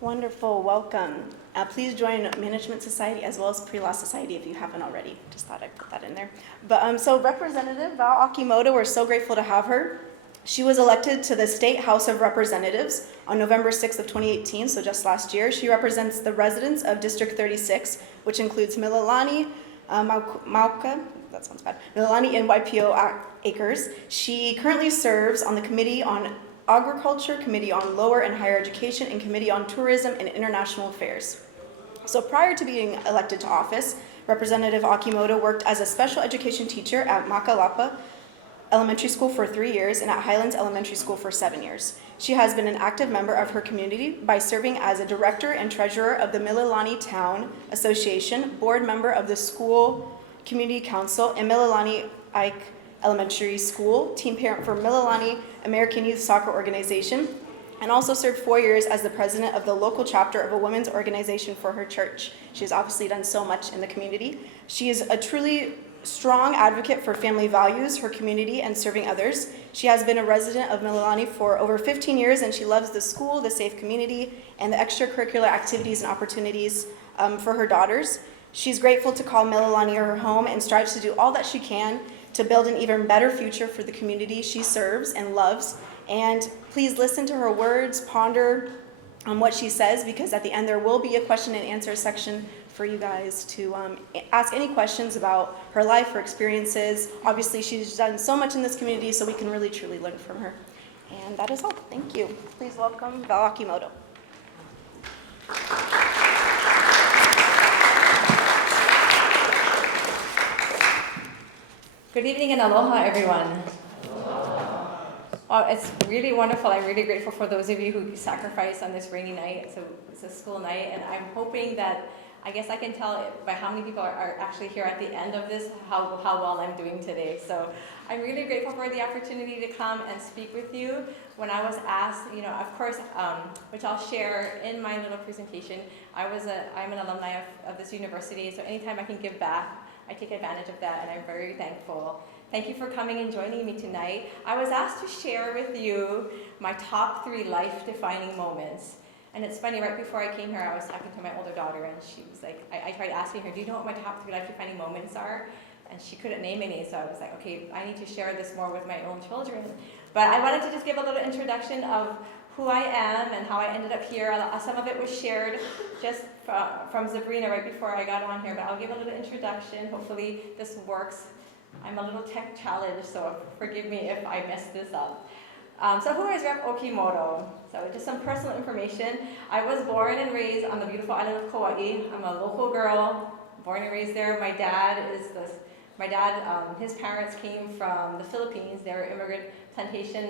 Wonderful, welcome. Please join Management Society as well as Pre-Law Society if you haven't already. Just thought I'd put that in there. But so Representative Val Akimoto, we're so grateful to have her. She was elected to the State House of Representatives on November 6th of 2018, so just last year. She represents the residents of District 36, which includes Mililani, Mauka, that sounds bad, Mililani and YPO Acres. She currently serves on the Committee on Agriculture, Committee on Lower and Higher Education, and Committee on Tourism and International Affairs. So prior to being elected to office, Representative Akimoto worked as a special education teacher at Makalapa Elementary School for 3 years and at Highlands Elementary School for 7 years. She has been an active member of her community by serving as a director and treasurer of the Mililani Town Association, board member of the School Community Council, and Mililani Ike Elementary School, team parent for Mililani American Youth Soccer Organization, and also served 4 years as the president of the local chapter of a women's organization for her church. She has obviously done so much in the community. She is a truly strong advocate for family values, her community, and serving others. She has been a resident of Mililani for over 15 years, and she loves the school, the safe community, and the extracurricular activities and opportunities for her daughters. She's grateful to call Mililani her home and strives to do all that she can to build an even better future for the community she serves and loves. And please listen to her words, ponder on what she says, because at the end there will be a question and answer section for you guys to ask any questions about her life, her experiences. Obviously, she's done so much in this community, so we can really, truly learn from her. And that is all. Thank you. Please welcome Val Akimoto. Good evening and aloha, everyone. It's really wonderful. I'm really grateful for those of you who sacrificed on this rainy night. It's a school night, and I'm hoping that, I guess I can tell by how many people are actually here at the end of this how well I'm doing today. So I'm really grateful for the opportunity to come and speak with you. When I was asked, of course, which I'll share in my little presentation, I'm an alumni of this university, so anytime I can give back, I take advantage of that, and I'm very thankful. Thank you for coming and joining me tonight. I was asked to share with you my top 3 life-defining moments. And it's funny, right before I came here, I was talking to my older daughter, and she was like, I tried asking her, do you know what my top 3 life-defining moments are? And she couldn't name any, so I was like, okay, I need to share this more with my own children. But I wanted to just give a little introduction of who I am and how I ended up here. Some of it was shared just from Sabrina right before I got on here, but I'll give a little introduction. Hopefully this works. I'm a little tech challenged, so forgive me if I mess this up. So who is Rep. Akimoto? So just some personal information. I was born and raised on the beautiful island of Kauai. I'm a local girl, born and raised there. My dad, his parents came from the Philippines. They were immigrant plantation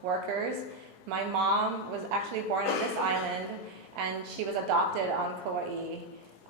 workers. My mom was actually born on this island, and she was adopted on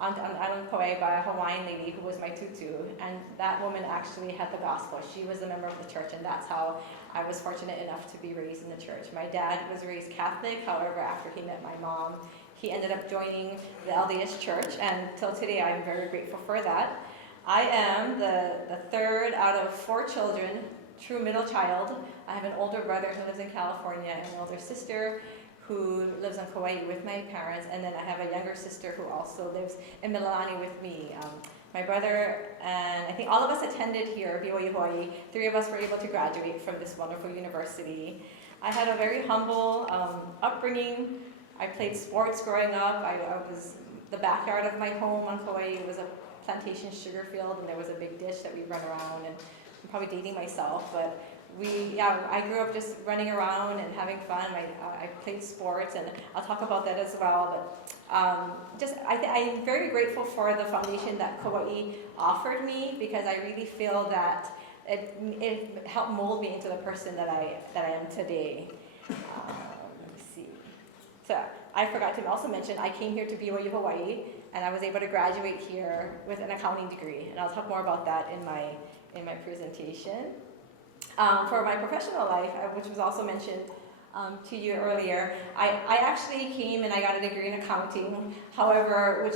island Kauai by a Hawaiian lady who was my tutu, and that woman actually had the gospel. She was a member of the church, and that's how I was fortunate enough to be raised in the church. My dad was raised Catholic, however, after he met my mom, he ended up joining the LDS church, and till today I'm very grateful for that. I am the 3rd out of 4 children, true middle child. I have an older brother who lives in California and an older sister who lives in Kauai with my parents, and then I have a younger sister who also lives in Mililani with me. My brother and I think all of us attended here, BYU Hawaii. 3 of us were able to graduate from this wonderful university. I had a very humble upbringing. I played sports growing up. The backyard of my home on Kauai was a plantation sugar field, and there was a big ditch that we'd run around, and I'm probably dating myself, but I grew up just running around and having fun. I played sports, and I'll talk about that as well. But I'm very grateful for the foundation that Kauai offered me, because I really feel that it helped mold me into the person that I am today. Let me see. So I forgot to also mention, I came here to BYU Hawaii, and I was able to graduate here with an accounting degree, and I'll talk more about that in my presentation. For my professional life, which was also mentioned to you earlier, I actually came and I got a degree in accounting. However,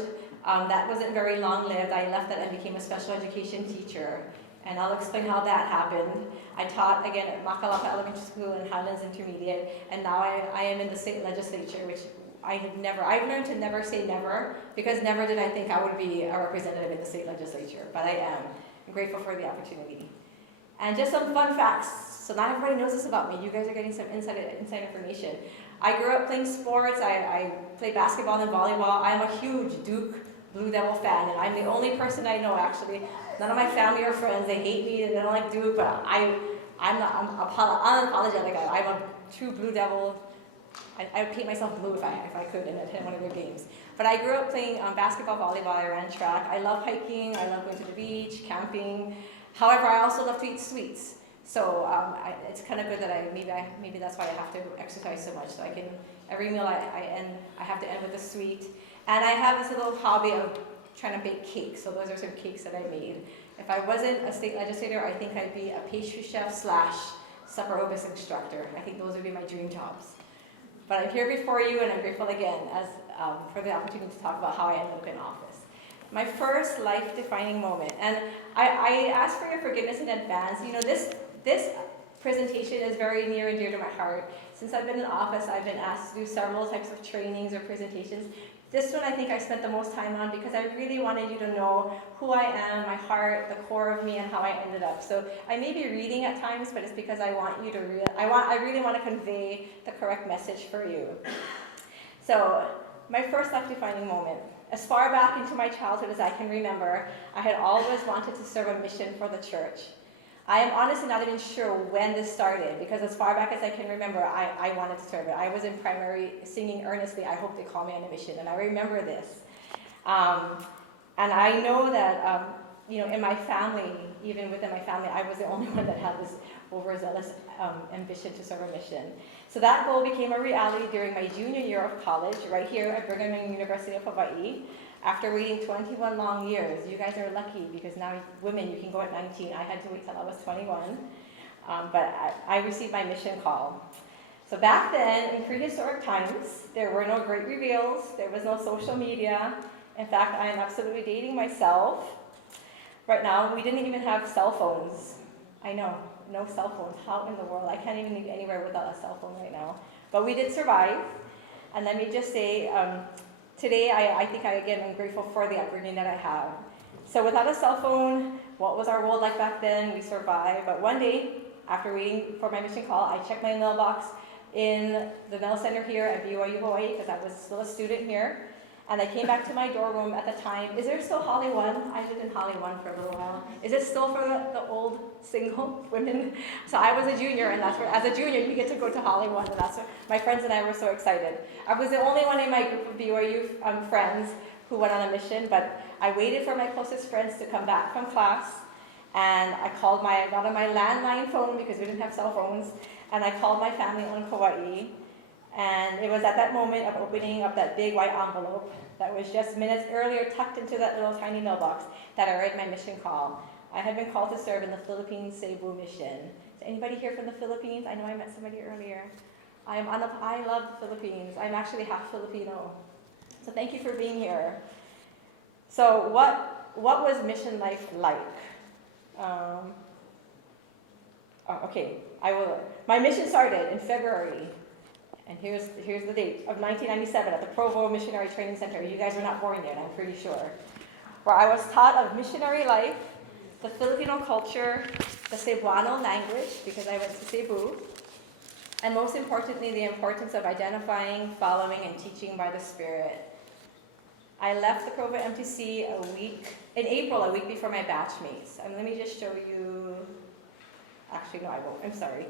that wasn't very long-lived. I left that and became a special education teacher. And I'll explain how that happened. I taught, again, at Makalapa Elementary School and Highlands Intermediate, and now I am in the state legislature, which I've learned to never say never, because never did I think I would be a representative in the state legislature, but I am. I'm grateful for the opportunity. And just some fun facts. So not everybody knows this about me. You guys are getting some inside information. I grew up playing sports. I played basketball and volleyball. I'm a huge Duke Blue Devil fan, and I'm the only person I know, actually. None of my family or friends, they hate me, they don't like Duke, but I'm unapologetic. I'm a true Blue Devil. I would paint myself blue if I could and attend one of their games. But I grew up playing basketball, volleyball, I ran track. I love hiking, I love going to the beach, camping. However, I also love to eat sweets. So it's kind of good that maybe that's why I have to exercise so much. So every meal I have to end with a sweet. And I have this little hobby of trying to bake cakes. So those are some cakes that I made. If I wasn't a state legislator, I think I'd be a pastry chef / supper aerobics instructor. I think those would be my dream jobs. But I'm here before you, and I'm grateful again for the opportunity to talk about how I ended up in office. My first life-defining moment, and I ask for your forgiveness in advance. You know, this presentation is very near and dear to my heart. Since I've been in office, I've been asked to do several types of trainings or presentations. This one I think I spent the most time on because I really wanted you to know who I am, my heart, the core of me, and how I ended up. So I may be reading at times, but it's because I want you to I really want to convey the correct message for you. So my first life-defining moment. As far back into my childhood as I can remember, I had always wanted to serve a mission for the church. I am honestly not even sure when this started, because as far back as I can remember, I wanted to serve it. I was in primary singing earnestly, I hope they call me on a mission, and I remember this. And I know that, in my family, even within my family, I was the only one that had this overzealous ambition to serve a mission. So that goal became a reality during my junior year of college, right here at Brigham Young University of Hawaii. After waiting 21 long years. You guys are lucky because now women, you can go at 19. I had to wait till I was 21. But I received my mission call. So back then, in prehistoric times, there were no great reveals. There was no social media. In fact, I am absolutely dating myself. Right now, we didn't even have cell phones. I know, no cell phones. How in the world? I can't even leave anywhere without a cell phone right now. But we did survive. And let me just say, today, I think I'm grateful for the upbringing that I have. So without a cell phone, what was our world like back then? We survived. But one day, after waiting for my mission call, I checked my mailbox in the mail center here at BYU, Hawaii, because I was still a student here. And I came back to my dorm room at the time. Is there still Holly 1? I lived in Holly 1 for a little while. Is it still for the old single women? So I was a junior, and that's where, as a junior, you get to go to Holly 1, and that's where my friends and I were so excited. I was the only one in my group of BYU friends who went on a mission, but I waited for my closest friends to come back from class, and I got on my landline phone because we didn't have cell phones, and I called my family on Kauai. And it was at that moment of opening up that big white envelope that was just minutes earlier tucked into that little tiny mailbox that I read my mission call. I had been called to serve in the Philippines Cebu mission. Is anybody here from the Philippines? I know I met somebody earlier. I love the Philippines. I'm actually half Filipino. So thank you for being here. So what was mission life like? My mission started in February. And here's the date of 1997 at the Provo Missionary Training Center. You guys were not born yet, I'm pretty sure. Where I was taught of missionary life, the Filipino culture, the Cebuano language, because I went to Cebu, and most importantly, the importance of identifying, following, and teaching by the Spirit. I left the Provo MTC in April, a week before my batchmates. Let me just show you, actually no, I won't, I'm sorry.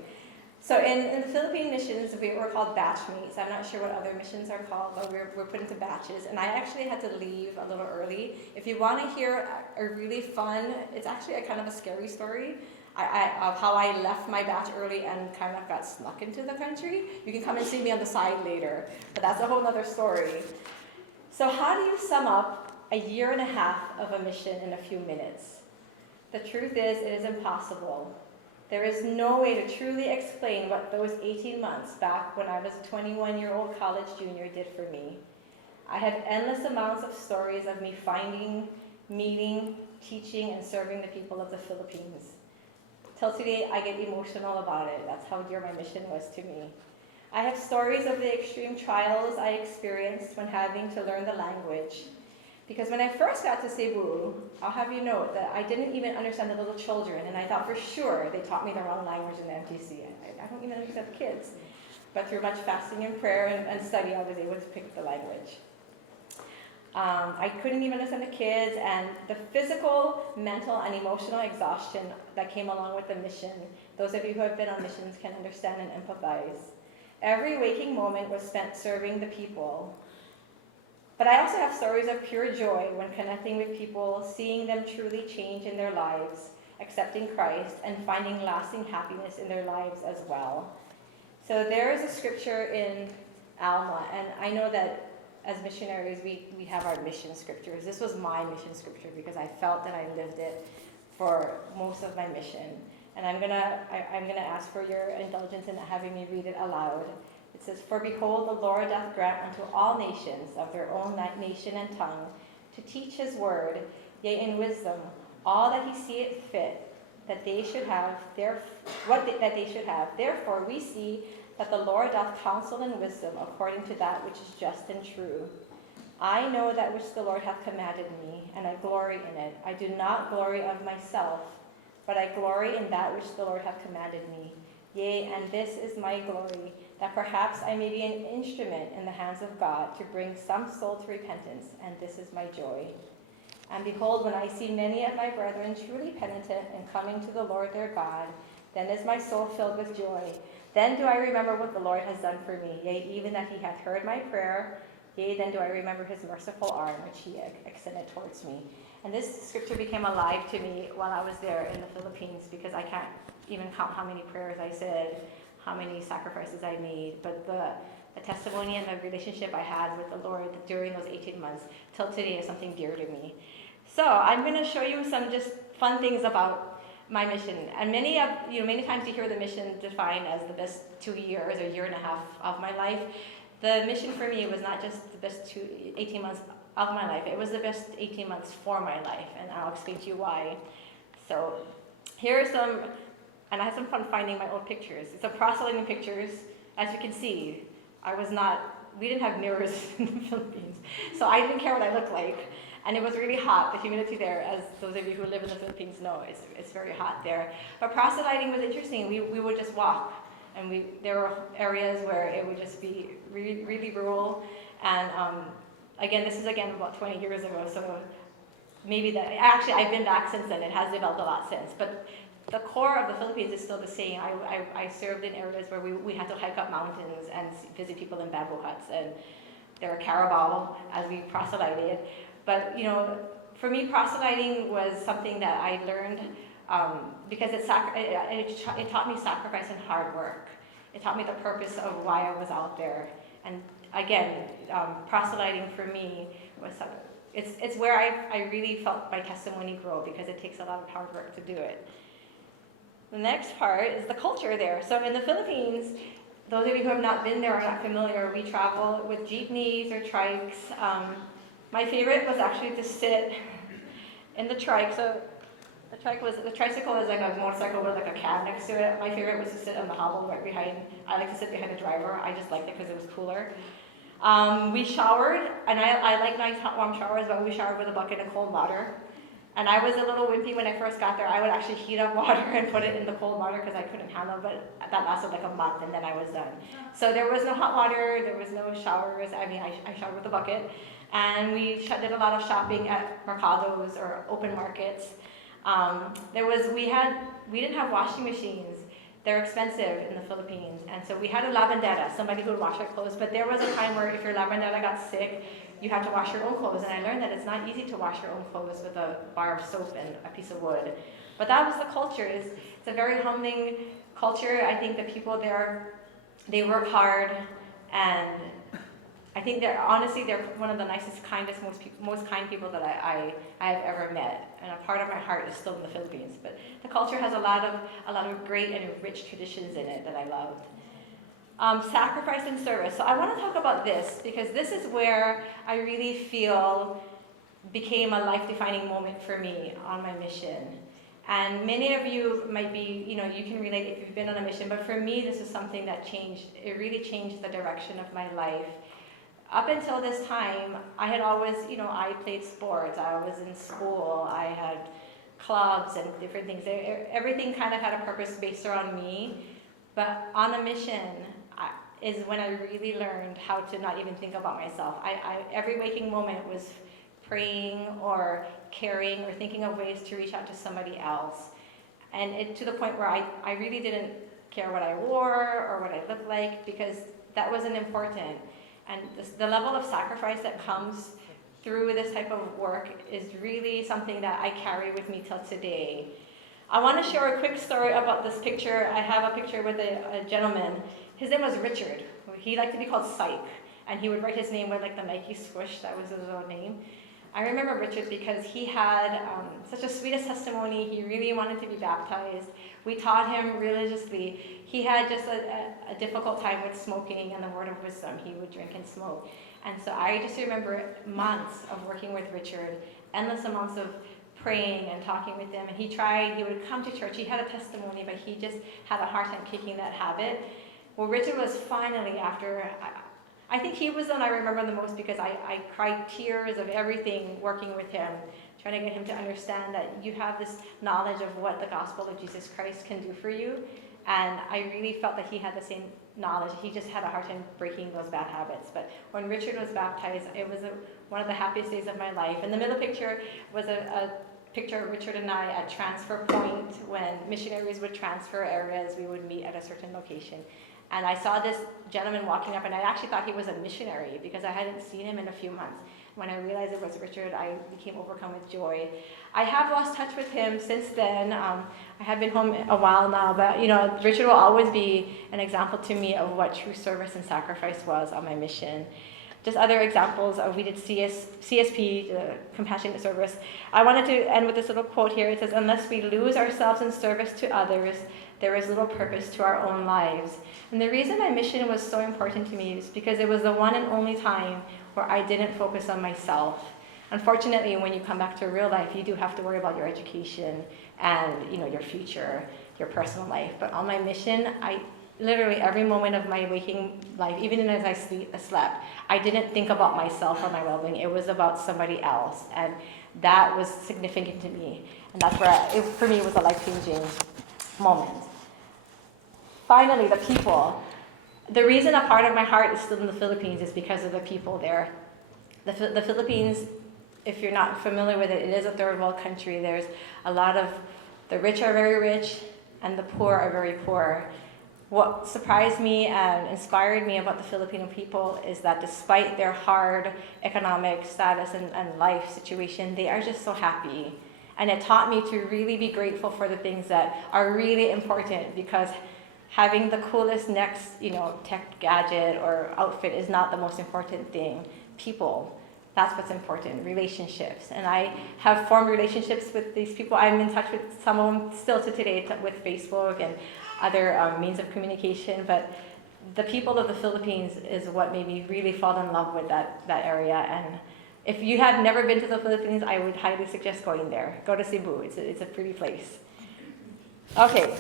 So in the Philippine missions, we were called batchmates. I'm not sure what other missions are called, but we're put into batches. And I actually had to leave a little early. If you want to hear a really fun, it's actually a kind of a scary story of how I left my batch early and kind of got snuck into the country. You can come and see me on the side later, but that's a whole other story. So how do you sum up a year and a half of a mission in a few minutes? The truth is, it is impossible. There is no way to truly explain what those 18 months back when I was a 21-year-old college junior did for me. I have endless amounts of stories of me finding, meeting, teaching, and serving the people of the Philippines. Till today, I get emotional about it. That's how dear my mission was to me. I have stories of the extreme trials I experienced when having to learn the language. Because when I first got to Cebu, I'll have you note that I didn't even understand the little children, and I thought for sure they taught me the wrong language in the MTC. I don't even understand the kids. But through much fasting and prayer and study, I was able to pick up the language. I couldn't even understand the kids, and the physical, mental, and emotional exhaustion that came along with the mission. Those of you who have been on missions can understand and empathize. Every waking moment was spent serving the people. But I also have stories of pure joy when connecting with people, seeing them truly change in their lives, accepting Christ, and finding lasting happiness in their lives as well. So there is a scripture in Alma, and I know that as missionaries, we have our mission scriptures. This was my mission scripture because I felt that I lived it for most of my mission. And I'm gonna ask for your indulgence in having me read it aloud. It says, "For behold, the Lord doth grant unto all nations of their own nation and tongue to teach his word, yea, in wisdom, all that he seeth fit that they should have. That they should have. Therefore we see that the Lord doth counsel in wisdom according to that which is just and true. I know that which the Lord hath commanded me, and I glory in it. I do not glory of myself, but I glory in that which the Lord hath commanded me. Yea, and this is my glory, that perhaps I may be an instrument in the hands of God to bring some soul to repentance, and this is my joy. And behold, when I see many of my brethren truly penitent and coming to the Lord their God, then is my soul filled with joy. Then do I remember what the Lord has done for me, yea, even that he hath heard my prayer. Yea, then do I remember his merciful arm, which he extended towards me." And this scripture became alive to me while I was there in the Philippines, because I can't even count how many prayers I said, how many sacrifices I made, but the testimony and the relationship I had with the Lord during those 18 months till today is something dear to me. So I'm going to show you some just fun things about my mission. And many times you hear the mission defined as the best 2 years or year and a half of my life. The mission for me was not just the best 18 months of my life, it was the best 18 months for my life, and I'll explain to you why. So here are some, and I had some fun finding my old pictures. It's a proselyting pictures. As you can see, we didn't have mirrors in the Philippines, so I didn't care what I looked like. And it was really hot. The humidity there, as those of you who live in the Philippines know, it's very hot there. But proselyting was interesting. We would just walk, and there were areas where it would just be really, really rural. And again, this is about 20 years ago, so maybe I've been back since then. It has developed a lot since. But the core of the Philippines is still the same. I served in areas where we had to hike up mountains and visit people in bamboo huts, and there were carabao as we proselyted. But, for me, proselyting was something that I learned because it taught me sacrifice and hard work. It taught me the purpose of why I was out there. And again, proselyting for me was it's where I really felt my testimony grow, because it takes a lot of hard work to do it. The next part is the culture there. So in the Philippines, those of you who have not been there or not familiar, we travel with jeepneys or trikes. My favorite was actually to sit in the trike. So the tricycle is like a motorcycle with like a cab next to it. My favorite was to sit on the hobble right behind. I like to sit behind the driver. I just liked it because it was cooler. We showered, and I like nice hot warm showers, but we showered with a bucket of cold water. And I was a little wimpy when I first got there. I would actually heat up water and put it in the cold water because I couldn't handle it, but that lasted like a month, and then I was done. So there was no hot water, there was no showers. I showered with a bucket. And we did a lot of shopping at mercados or open markets. We didn't have washing machines. They're expensive in the Philippines. And so we had a lavandera, somebody who would wash our clothes. But there was a time where if your lavandera got sick, you had to wash your own clothes. And I learned that it's not easy to wash your own clothes with a bar of soap and a piece of wood. But that was the culture. It's a very humbling culture. I think the people there, they work hard, and I think they're one of the nicest, kindest, most kind people that I have ever met. And a part of my heart is still in the Philippines. But the culture has a lot of great and rich traditions in it that I loved. Sacrifice and service. So I want to talk about this, because this is where I really feel became a life-defining moment for me on my mission. And many of you might be, you can relate if you've been on a mission, but for me, this is something that changed. It really changed the direction of my life. Up until this time, I had always, I played sports, I was in school, I had clubs and different things. Everything kind of had a purpose based around me. But on a mission is when I really learned how to not even think about myself. Every waking moment was praying or caring or thinking of ways to reach out to somebody else. And to the point where I really didn't care what I wore or what I looked like, because that wasn't important. And the level of sacrifice that comes through this type of work is really something that I carry with me till today. I want to share a quick story about this picture. I have a picture with a gentleman. His name was Richard. He liked to be called Psych, and he would write his name with like the Nike swoosh. That was his own name. I remember Richard because he had such a sweetest testimony. He really wanted to be baptized. We taught him religiously. He had just a difficult time with smoking and the word of wisdom. He would drink and smoke. And so I just remember months of working with Richard, endless amounts of praying and talking with him. And he would come to church. He had a testimony, but he just had a hard time kicking that habit. Well, Richard was finally, after, I think he was the one I remember the most, because I cried tears of everything working with him, trying to get him to understand that you have this knowledge of what the gospel of Jesus Christ can do for you. And I really felt that he had the same knowledge. He just had a hard time breaking those bad habits. But when Richard was baptized, it was one of the happiest days of my life. And the middle picture was a picture of Richard and I at transfer point. When missionaries would transfer areas, we would meet at a certain location. And I saw this gentleman walking up, and I actually thought he was a missionary because I hadn't seen him in a few months. When I realized it was Richard, I became overcome with joy. I have lost touch with him since then. I have been home a while now, but Richard will always be an example to me of what true service and sacrifice was on my mission. Just other examples of, we did CSP, compassionate service. I wanted to end with this little quote here. It says, "Unless we lose ourselves in service to others, there is little purpose to our own lives." And the reason my mission was so important to me is because it was the one and only time where I didn't focus on myself. Unfortunately, when you come back to real life, you do have to worry about your education and your future, your personal life. But on my mission, I literally every moment of my waking life, even as I slept, I didn't think about myself or my well-being. It was about somebody else, and that was significant to me. And that's where for me, it was a life-changing moment. Finally, the people. The reason a part of my heart is still in the Philippines is because of the people there. The Philippines, if you're not familiar with it, it is a third world country. There's a lot of, the rich are very rich and the poor are very poor. What surprised me and inspired me about the Filipino people is that despite their hard economic status and life situation, they are just so happy. And it taught me to really be grateful for the things that are really important, because having the coolest next, tech gadget or outfit is not the most important thing. People, that's what's important, relationships. And I have formed relationships with these people. I'm in touch with some of them still to today with Facebook and other means of communication. But the people of the Philippines is what made me really fall in love with that area. And if you have never been to the Philippines, I would highly suggest going there. Go to Cebu. It's a pretty place. Okay.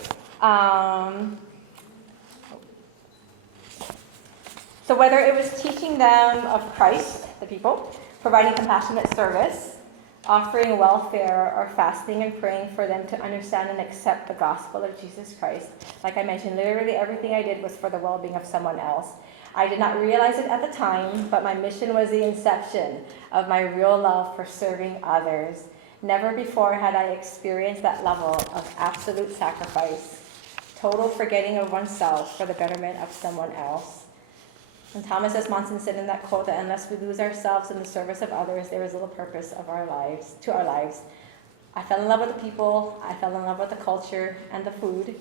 So whether it was teaching them of Christ, the people, providing compassionate service, offering welfare, or fasting and praying for them to understand and accept the gospel of Jesus Christ, like I mentioned, literally everything I did was for the well-being of someone else. I did not realize it at the time, but my mission was the inception of my real love for serving others. Never before had I experienced that level of absolute sacrifice, total forgetting of oneself for the betterment of someone else. And Thomas S. Monson said in that quote that unless we lose ourselves in the service of others, there is little purpose to our lives. I fell in love with the people, I fell in love with the culture and the food,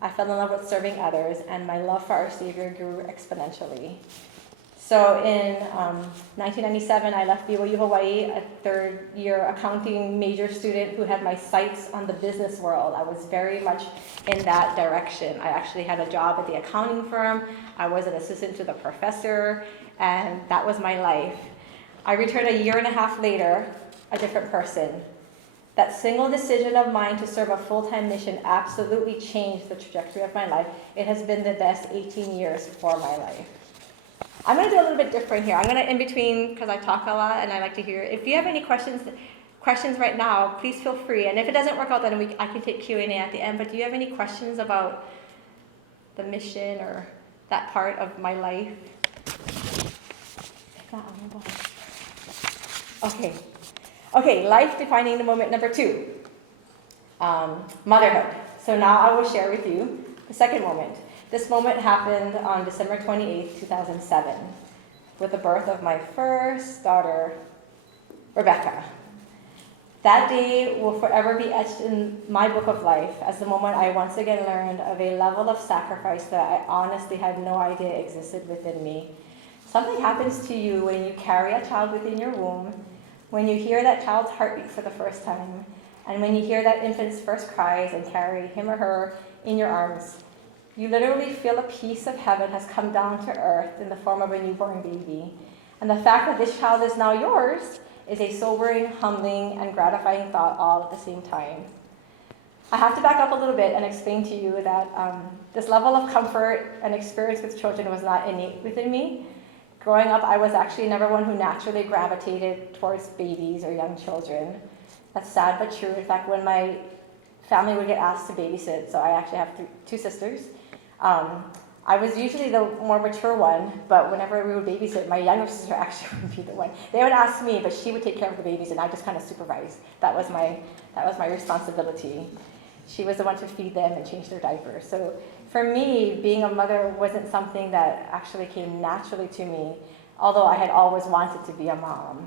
I fell in love with serving others, and my love for our Savior grew exponentially. So in 1997, I left BYU, Hawaii, a third-year accounting major student who had my sights on the business world. I was very much in that direction. I actually had a job at the accounting firm. I was an assistant to the professor, and that was my life. I returned a year and a half later, a different person. That single decision of mine to serve a full-time mission absolutely changed the trajectory of my life. It has been the best 18 years for my life. I'm going to do a little bit different here. I'm going to, in between, because I talk a lot and I like to hear. If you have any questions right now, please feel free. And if it doesn't work out, then I can take Q&A at the end. But do you have any questions about the mission or that part of my life? If not, I'll move on. Okay, life-defining the moment number 2, motherhood. So now I will share with you the second moment. This moment happened on December 28th, 2007, with the birth of my first daughter, Rebecca. That day will forever be etched in my book of life as the moment I once again learned of a level of sacrifice that I honestly had no idea existed within me. Something happens to you when you carry a child within your womb, when you hear that child's heartbeat for the first time, and when you hear that infant's first cries and carry him or her in your arms. You literally feel a piece of heaven has come down to earth in the form of a newborn baby. And the fact that this child is now yours is a sobering, humbling, and gratifying thought all at the same time. I have to back up a little bit and explain to you that this level of comfort and experience with children was not innate within me. Growing up, I was actually never one who naturally gravitated towards babies or young children. That's sad but true. In fact, when my family would get asked to babysit, so I actually have two sisters, I was usually the more mature one, but whenever we would babysit, my younger sister actually would be the one. They would ask me, but she would take care of the babies, and I just kind of supervised. That was my responsibility. She was the one to feed them and change their diapers. So for me, being a mother wasn't something that actually came naturally to me, although I had always wanted to be a mom.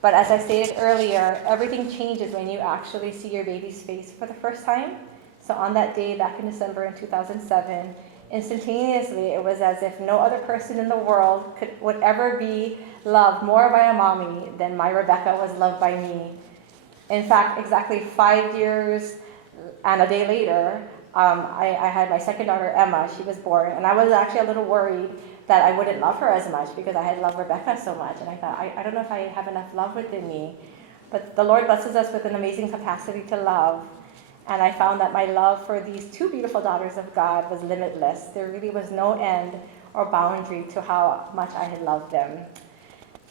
But as I stated earlier, everything changes when you actually see your baby's face for the first time. So on that day, back in December in 2007, instantaneously, it was as if no other person in the world would ever be loved more by a mommy than my Rebecca was loved by me. In fact, exactly 5 years and a day later, I had my second daughter, Emma. She was born, and I was actually a little worried that I wouldn't love her as much because I had loved Rebecca so much. And I thought, I don't know if I have enough love within me. But the Lord blesses us with an amazing capacity to love. And I found that my love for these two beautiful daughters of God was limitless. There really was no end or boundary to how much I had loved them.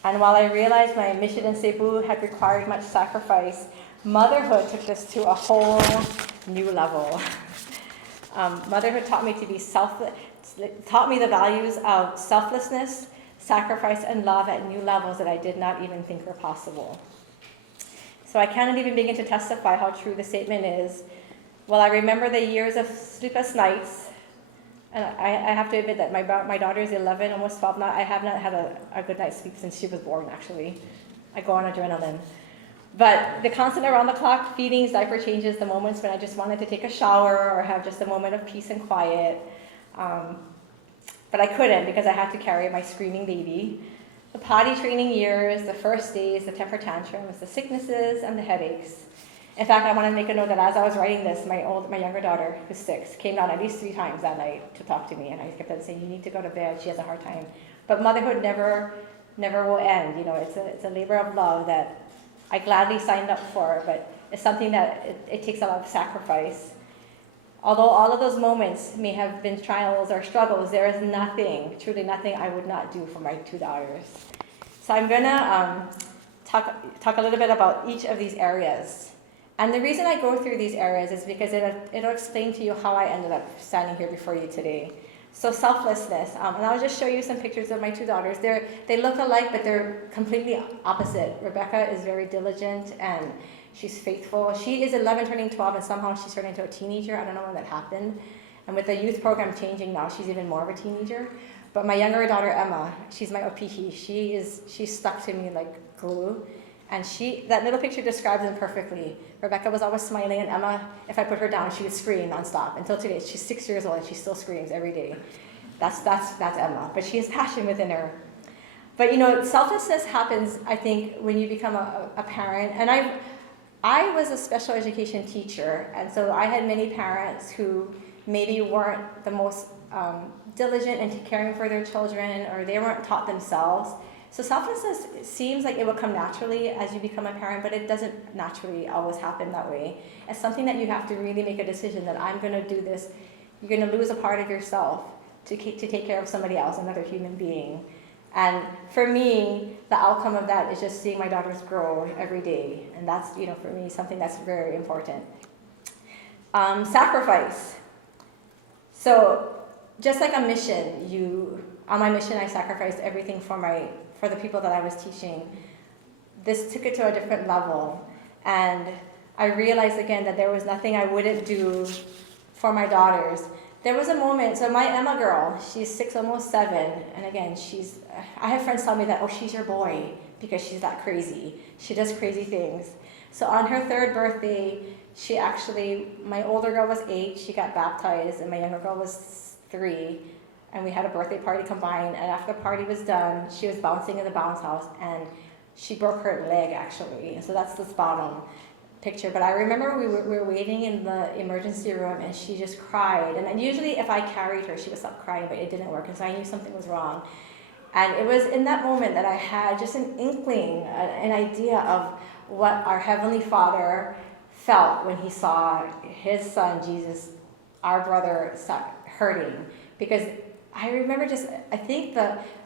And while I realized my mission in Cebu had required much sacrifice, motherhood took this to a whole new level. Motherhood taught me taught me the values of selflessness, sacrifice, and love at new levels that I did not even think were possible. So I cannot even begin to testify how true the statement is. Well, I remember the years of sleepless nights, and I have to admit that my daughter is 11, almost 12 now. I have not had a good night's sleep since she was born, actually. I go on adrenaline. But the constant around-the-clock feedings, diaper changes, the moments when I just wanted to take a shower or have just a moment of peace and quiet. But I couldn't because I had to carry my screaming baby. The potty training years, the first days, the temper tantrums, the sicknesses, and the headaches. In fact, I want to make a note that as I was writing this, my younger daughter, who's 6, came down at least 3 times that night to talk to me, and I kept on saying, "You need to go to bed." She has a hard time. But motherhood never will end. You know, it's a labor of love that I gladly signed up for, but it's something that it takes a lot of sacrifice. Although all of those moments may have been trials or struggles, there is nothing, truly nothing I would not do for my 2 daughters. So I'm going to talk a little bit about each of these areas. And the reason I go through these areas is because it'll explain to you how I ended up standing here before you today. So selflessness, and I'll just show you some pictures of my 2 daughters. They look alike, but they're completely opposite. Rebecca is very diligent and she's faithful. She is 11 turning 12, and somehow she's turned into a teenager. I don't know when that happened. And with the youth program changing now, she's even more of a teenager. But my younger daughter, Emma, she's my opihi. She's stuck to me like glue. And that little picture describes them perfectly. Rebecca was always smiling, and Emma, if I put her down, she would scream nonstop. Until today, she's 6 years old, and she still screams every day. That's Emma. But she has passion within her. But, you know, selflessness happens, I think, when you become a parent. And I was a special education teacher, and so I had many parents who maybe weren't the most diligent in caring for their children, or they weren't taught themselves. So selflessness, it seems like it will come naturally as you become a parent, but it doesn't naturally always happen that way. It's something that you have to really make a decision that I'm going to do this. You're going to lose a part of yourself to take care of somebody else, another human being. And for me, the outcome of that is just seeing my daughters grow every day. And that's, for me, something that's very important. Sacrifice. So just like a mission, on my mission, I sacrificed everything for the people that I was teaching. This took it to a different level. And I realized again that there was nothing I wouldn't do for my daughters. There was a moment, so my Emma girl, she's 6, almost 7, and again, I have friends tell me that, oh, she's your boy, because she's that crazy. She does crazy things. So on her 3rd birthday, my older girl was 8, she got baptized, and my younger girl was 3, and we had a birthday party combined, and after the party was done, she was bouncing in the bounce house, and she broke her leg, actually, and so that's this bottom picture. But I remember we were waiting in the emergency room, and she just cried, and usually if I carried her, she would stop crying, but it didn't work, and so I knew something was wrong. And it was in that moment that I had just an inkling, an idea of what our Heavenly Father felt when he saw his son, Jesus, our brother, hurting. Because I remember I think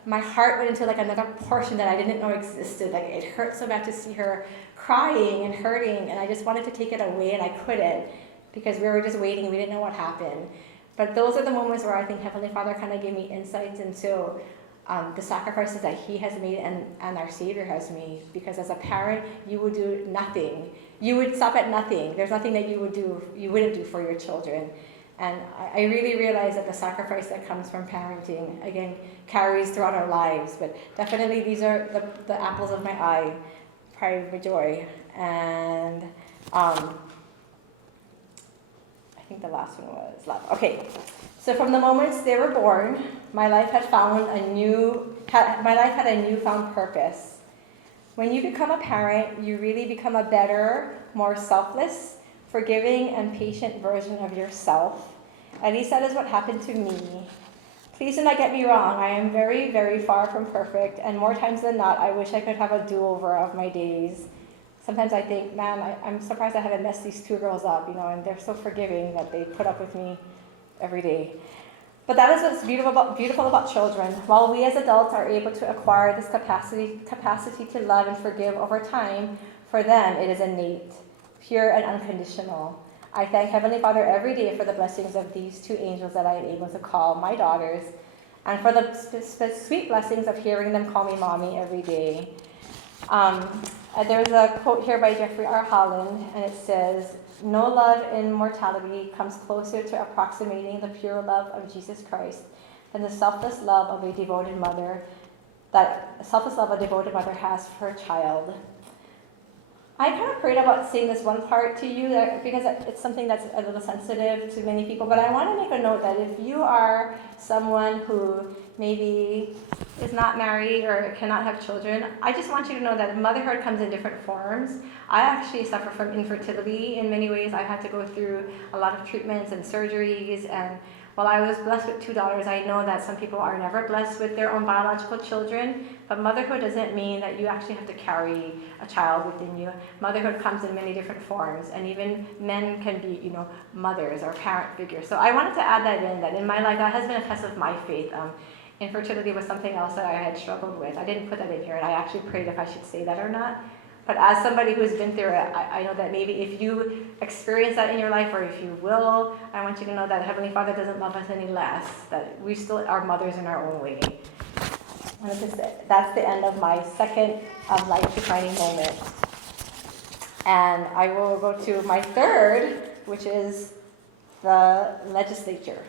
my heart went into like another portion that I didn't know existed. Like it hurt so bad to see her crying and hurting, and I just wanted to take it away, and I couldn't because we were just waiting. We didn't know what happened. But those are the moments where I think Heavenly Father kind of gave me insights into the sacrifices that he has made and our Savior has made. Because as a parent, you would do nothing. You would stop at nothing. There's nothing that you wouldn't do for your children. And I really realize that the sacrifice that comes from parenting, again, carries throughout our lives. But definitely these are the apples of my eye, pride of joy. And I think the last one was love. Okay, so from the moments they were born, my life had a newfound purpose. When you become a parent, you really become a better, more selfless, forgiving, and patient version of yourself. At least that is what happened to me. Please do not get me wrong. I am very, very far from perfect, and more times than not, I wish I could have a do-over of my days. Sometimes I think, man, I'm surprised I haven't messed these 2 girls up, and they're so forgiving that they put up with me every day. But that is what's beautiful about children. While we as adults are able to acquire this capacity to love and forgive over time, for them it is innate, pure and unconditional. I thank Heavenly Father every day for the blessings of these 2 angels that I am able to call my daughters, and for the sweet blessings of hearing them call me mommy every day. There's a quote here by Jeffrey R. Holland, and it says, "No love in mortality comes closer to approximating the pure love of Jesus Christ than the selfless love a devoted mother has for her child." I kind of prayed about saying this one part to you because it's something that's a little sensitive to many people, but I want to make a note that if you are someone who maybe is not married or cannot have children, I just want you to know that motherhood comes in different forms. I actually suffer from infertility in many ways. I've had to go through a lot of treatments and surgeries, and while I was blessed with 2 daughters, I know that some people are never blessed with their own biological children, but motherhood doesn't mean that you actually have to carry a child within you. Motherhood comes in many different forms, and even men can be, mothers or parent figures. So I wanted to add that in my life, that has been a test of my faith. Infertility was something else that I had struggled with. I didn't put that in here, and I actually prayed if I should say that or not. But as somebody who's been through it, I know that maybe if you experience that in your life, or if you will, I want you to know that Heavenly Father doesn't love us any less, that we still are mothers in our own way. And that's the end of my second life-defining moment. And I will go to my third, which is the legislature.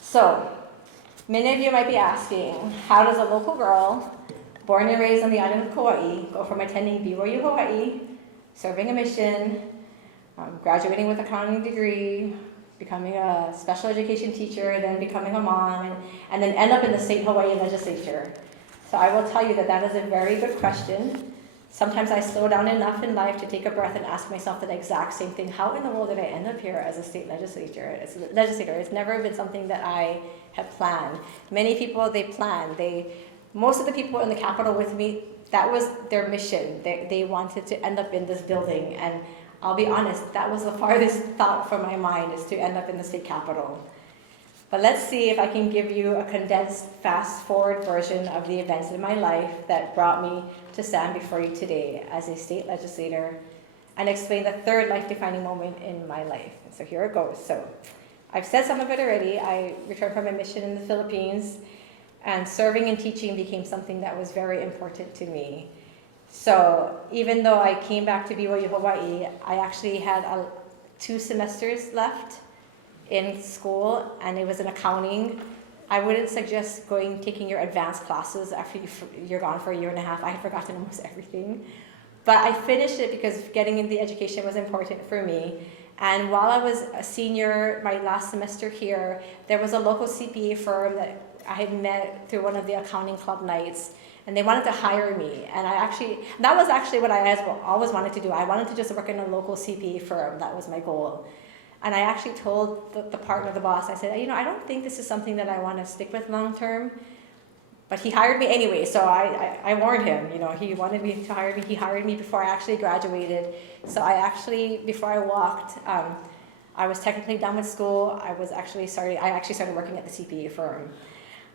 So, many of you might be asking, how does a local girl born and raised on the island of Kauai go from attending BYU Hawaii, serving a mission, graduating with a accounting degree, becoming a special education teacher, then becoming a mom, and then end up in the state Hawaii legislature? So I will tell you that is a very good question. Sometimes I slow down enough in life to take a breath and ask myself the exact same thing. How in the world did I end up here as a state legislator? It's never been something that I had planned. Many people, they plan. They Most of the people in the Capitol with me, that was their mission. They wanted to end up in this building, and I'll be honest, that was the farthest thought from my mind, is to end up in the state capitol. But let's see if I can give you a condensed, fast-forward version of the events in my life that brought me to stand before you today as a state legislator and explain the third life-defining moment in my life. So here it goes. So I've said some of it already. I returned from a mission in the Philippines, and serving and teaching became something that was very important to me. So even though I came back to BYU Hawaii, I actually had 2 semesters left in school, and it was in accounting. I wouldn't suggest taking your advanced classes after you're gone for a year and a half. I had forgotten almost everything. But I finished it because getting into the education was important for me. And while I was a senior, my last semester here, there was a local CPA firm that I had met through one of the accounting club nights, and they wanted to hire me. And that was actually what I always wanted to do. I wanted to just work in a local CPA firm. That was my goal. And I actually told the partner, the boss, I said, I don't think this is something that I want to stick with long term. But he hired me anyway, so I warned him. He wanted me to hire me. He hired me before I actually graduated. So before I walked, I was technically done with school. I actually started working at the CPA firm.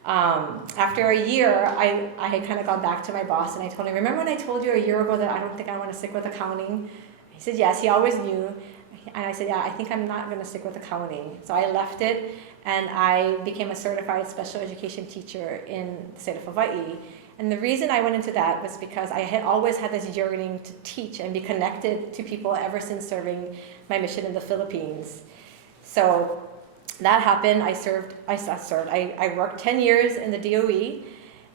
After a year, I had kind of gone back to my boss, and I told him, remember when I told you a year ago that I don't think I want to stick with accounting? He said, yes, he always knew. And I said, yeah, I think I'm not going to stick with accounting. So I left it, and I became a certified special education teacher in the state of Hawaii. And the reason I went into that was because I had always had this yearning to teach and be connected to people ever since serving my mission in the Philippines. So that happened. I worked 10 years in the DOE,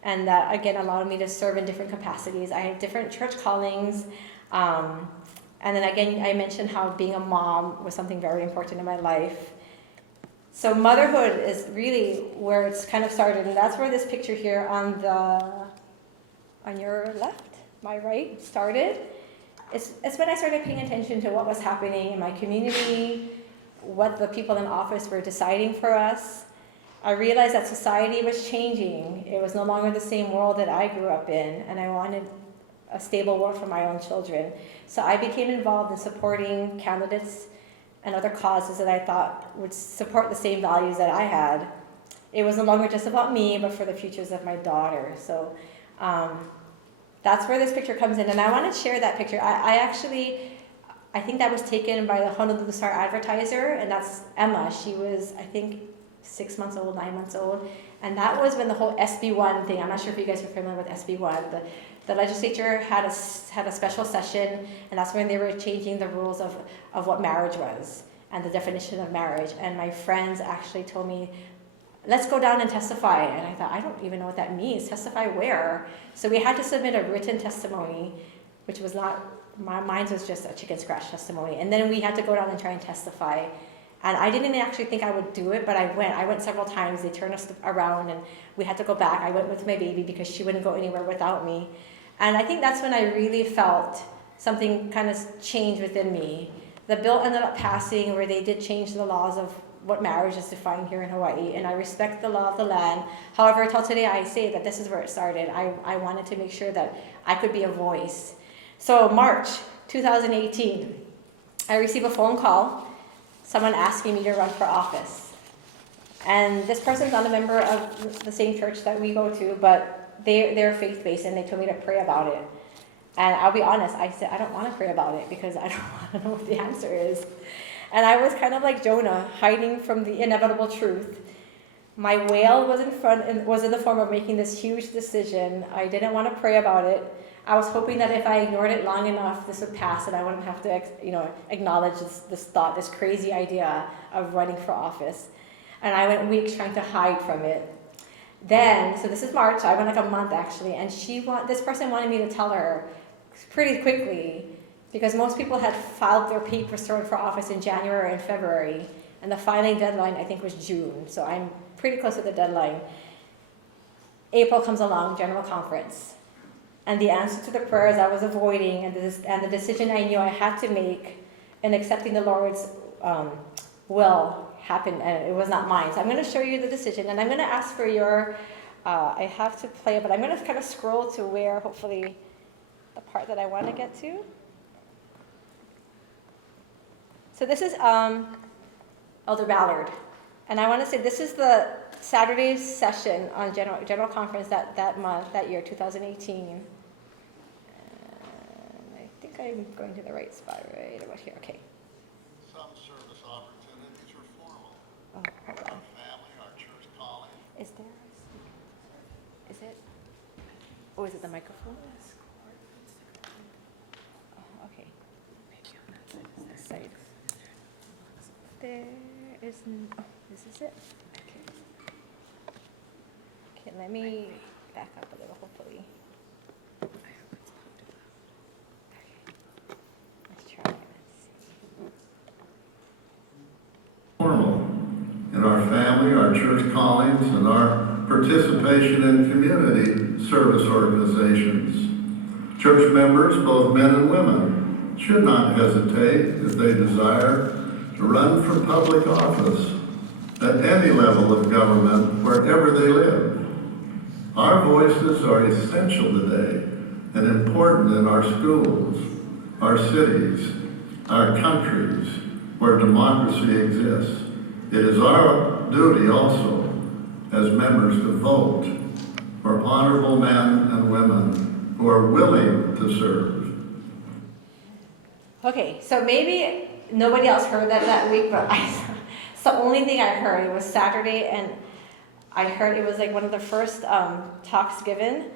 and that again allowed me to serve in different capacities. I had different church callings. And then again, I mentioned how being a mom was something very important in my life. So motherhood is really where it's kind of started, and that's where this picture here on your left, my right, started. It's when I started paying attention to what was happening in my community, what the people in office were deciding for us. I realized that society was changing. It was no longer the same world that I grew up in, and I wanted a stable world for my own children. So I became involved in supporting candidates and other causes that I thought would support the same values that I had. It was no longer just about me, but for the futures of my daughter. So that's where this picture comes in, and I want to share that picture. I think that was taken by the Honolulu Star Advertiser, and that's Emma. She was, I think, 6 months old, 9 months old, and that was when the whole SB1 thing, I'm not sure if you guys are familiar with SB1, the legislature had a special session, and that's when they were changing the rules of what marriage was and the definition of marriage. And my friends actually told me, let's go down and testify. And I thought, I don't even know what that means. Testify where? So we had to submit a written testimony, which was not, mine was just a chicken scratch testimony. And then we had to go down and try and testify. And I didn't actually think I would do it, but I went. I went several times. They turned us around, and we had to go back. I went with my baby because she wouldn't go anywhere without me. And I think that's when I really felt something kind of change within me. The bill ended up passing where they did change the laws of what marriage is defined here in Hawaii, and I respect the law of the land. However, until today, I say that this is where it started. I wanted to make sure that I could be a voice. So March 2018, I received a phone call, someone asking me to run for office. And this person's not a member of the same church that we go to, but they're faith-based, and they told me to pray about it. And I'll be honest, I said, I don't want to pray about it because I don't want to know what the answer is. And I was kind of like Jonah, hiding from the inevitable truth. My wail was in the form of making this huge decision. I didn't want to pray about it. I was hoping that if I ignored it long enough, this would pass, and I wouldn't have to, acknowledge this thought, this crazy idea of running for office. And I went weeks trying to hide from it. Then, so this is March, I went like a month actually, and this person wanted me to tell her pretty quickly, because most people had filed their papers to run for office in January and February, and the filing deadline I think was June, so I'm pretty close to the deadline. April comes along, General Conference, and the answer to the prayers I was avoiding and the decision I knew I had to make in accepting the Lord's will happened, and it was not mine. So I'm going to show you the decision, and I'm going to ask for your I have to play it, but I'm going to kind of scroll to where, hopefully, the part that I want to get to. So this is Elder Ballard. And I want to say this is the Saturday session on General Conference that month, that year, 2018. And I think I'm going to the right spot, right about here. Okay. Some service opportunities are formal. Oh, hold Our on. family, our church calling. Is there? Is it? Oh, is it the microphone? Oh, okay. This side. There is. Oh, this is it. Okay. Okay, let me back up a little. Hopefully. Let's try. Let's see. Formal. In our family, our church callings, and our participation in community service organizations. Church members, both men and women, should not hesitate if they desire to run for public office at any level of government wherever they live. Our voices are essential today and important in our schools, our cities, our countries where democracy exists. It is our duty also as members to vote for honorable men and women who are willing to serve. Okay, so maybe nobody else heard that week, but it's the only thing I heard. It was Saturday, and I heard it was like one of the first talks given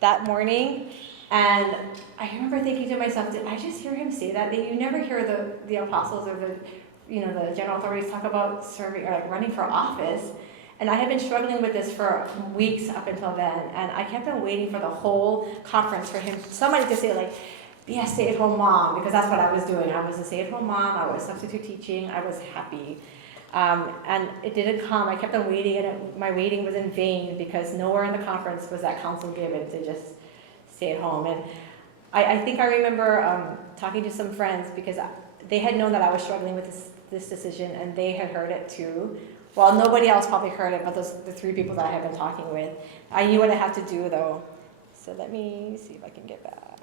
that morning. And I remember thinking to myself, did I just hear him say that? You never hear the apostles or the general authorities talk about serving or like running for office. And I had been struggling with this for weeks up until then, and I kept on waiting for the whole conference for somebody to say like, be a stay-at-home mom, because that's what I was doing. I was a stay-at-home mom, I was substitute teaching, I was happy. And it didn't come. I kept on waiting, and my waiting was in vain because nowhere in the conference was that counsel given to just stay at home. And I think I remember talking to some friends because they had known that I was struggling with this decision, and they had heard it too. Well, nobody else probably heard it, but the three people that I had been talking with. I knew what I had to do, though. So let me see if I can get back.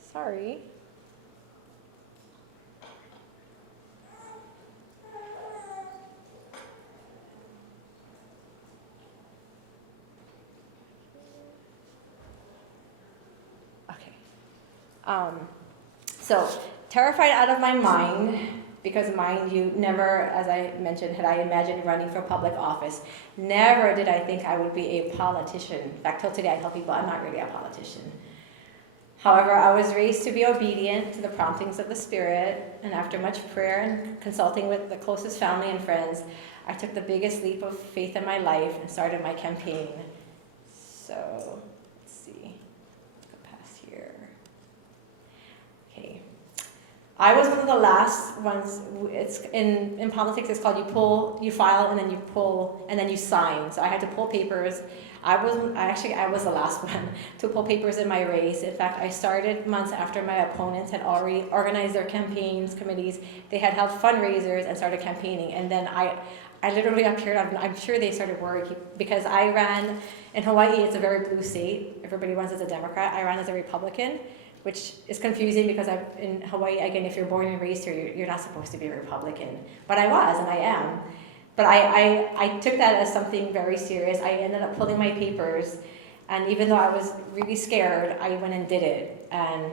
Sorry. Okay. So, terrified out of my mind, because mind you, never, as I mentioned, had I imagined running for public office. Never did I think I would be a politician. In fact, till today I tell people I'm not really a politician. However, I was raised to be obedient to the promptings of the Spirit, and after much prayer and consulting with the closest family and friends, I took the biggest leap of faith in my life and started my campaign. So, let's see, go past here. Okay. I was one of the last ones. It's in politics, it's called you file, and then you pull, and then you sign. So I had to pull papers. I was the last one to pull papers in my race. In fact, I started months after my opponents had already organized their campaigns, committees. They had held fundraisers and started campaigning. And then I literally appeared on, I'm sure they started worrying because I ran, in Hawaii, it's a very blue state. Everybody runs as a Democrat. I ran as a Republican, which is confusing because in Hawaii, again, if you're born and raised here, you're not supposed to be a Republican. But I was, and I am. But I took that as something very serious. I ended up pulling my papers, and even though I was really scared, I went and did it. And,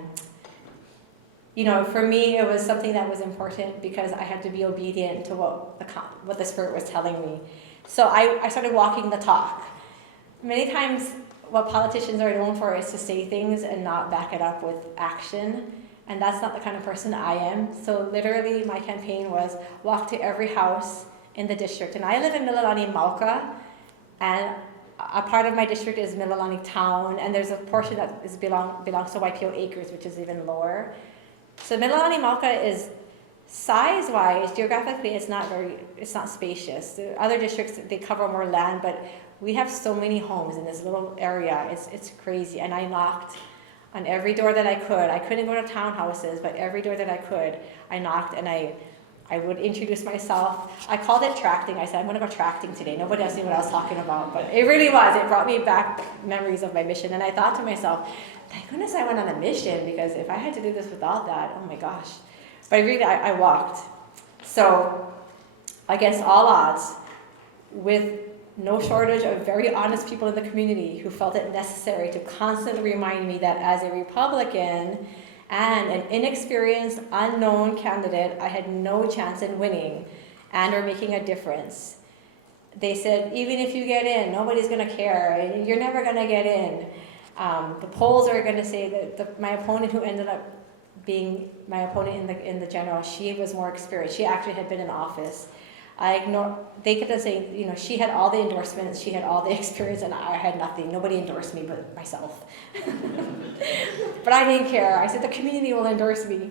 for me, it was something that was important because I had to be obedient to what the Spirit was telling me. So I started walking the talk. Many times, what politicians are known for is to say things and not back it up with action. And that's not the kind of person I am. So literally, my campaign was walk to every house in the district. And I live in Mililani Mauka, and a part of my district is Mililani Town, and there's a portion that belongs to Waipio Acres, which is even lower. So Mililani Mauka is size-wise, geographically, it's not spacious. The other districts, they cover more land, but we have so many homes in this little area. It's crazy. And I knocked on every door that I could. I couldn't go to townhouses, but every door that I could, I knocked, and I I would introduce myself. I called it tracting. I said, I'm going to go tracting today. Nobody else knew what I was talking about, but it really was. It brought me back memories of my mission. And I thought to myself, thank goodness I went on a mission, because if I had to do this without that, oh my gosh. But I walked. So against all odds, with no shortage of very honest people in the community who felt it necessary to constantly remind me that as a Republican and an inexperienced, unknown candidate, I had no chance in winning and or making a difference. They said, even if you get in, nobody's going to care. You're never going to get in. The polls are going to say that my opponent, who ended up being my opponent in the general, she was more experienced. She actually had been in office. They kept saying, she had all the endorsements, she had all the experience, and I had nothing. Nobody endorsed me but myself. But I didn't care. I said, the community will endorse me.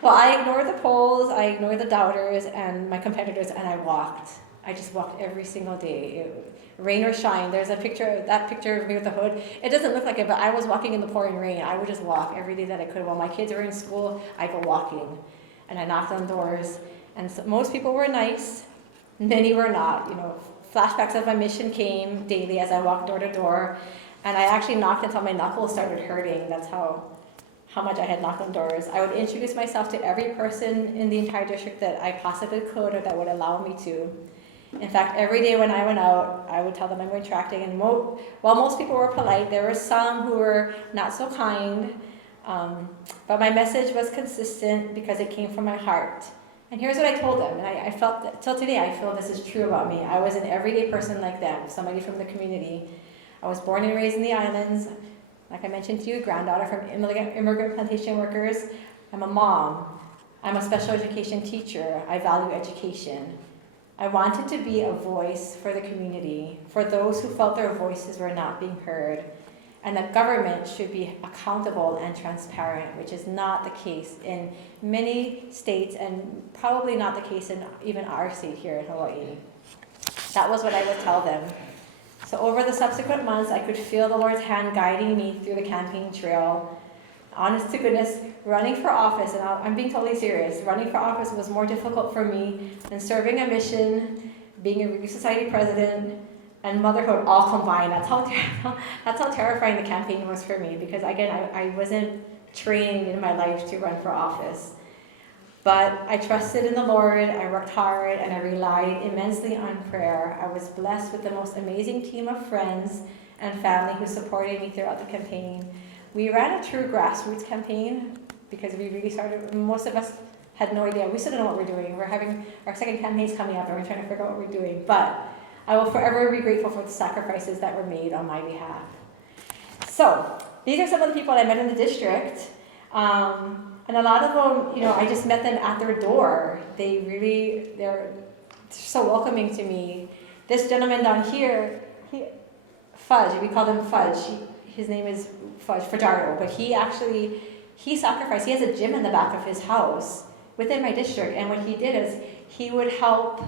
Well, I ignored the polls, I ignored the doubters and my competitors, and I walked. I just walked every single day. Rain or shine. There's that picture of me with the hood. It doesn't look like it, but I was walking in the pouring rain. I would just walk every day that I could. While my kids were in school, I'd go walking. And I knocked on doors. And so most people were nice. Many were not. Flashbacks of my mission came daily as I walked door to door, and I actually knocked until my knuckles started hurting. That's how much I had knocked on doors. I would introduce myself to every person in the entire district that I possibly could or that would allow me to. In fact, every day when I went out, I would tell them I'm going tracting, and while most people were polite, there were some who were not so kind, but my message was consistent because it came from my heart. And here's what I told them, and I felt that, till today, I feel this is true about me. I was an everyday person like them, somebody from the community. I was born and raised in the islands. Like I mentioned to you, granddaughter from immigrant plantation workers. I'm a mom. I'm a special education teacher. I value education. I wanted to be a voice for the community, for those who felt their voices were not being heard, and that government should be accountable and transparent, which is not the case in many states and probably not the case in even our state here in Hawaii. That was what I would tell them. So over the subsequent months, I could feel the Lord's hand guiding me through the campaign trail. Honest to goodness, running for office, and I'm being totally serious, running for office was more difficult for me than serving a mission, being a Relief Society president, and motherhood all combined. That's how terrifying the campaign was for me, because again, I wasn't trained in my life to run for office. But I trusted in the Lord, I worked hard, and I relied immensely on prayer. I was blessed with the most amazing team of friends and family who supported me throughout the campaign. We ran a true grassroots campaign because we really started, most of us had no idea. We still don't know what we're doing. We're having our second campaigns coming up, and we're trying to figure out what we're doing. But I will forever be grateful for the sacrifices that were made on my behalf. So these are some of the people I met in the district. And a lot of them, I just met them at their door. They're so welcoming to me. This gentleman down here, Fudge, we call him Fudge. His name is Fudge Fajardo, but he sacrificed. He has a gym in the back of his house within my district, and what he did is he would help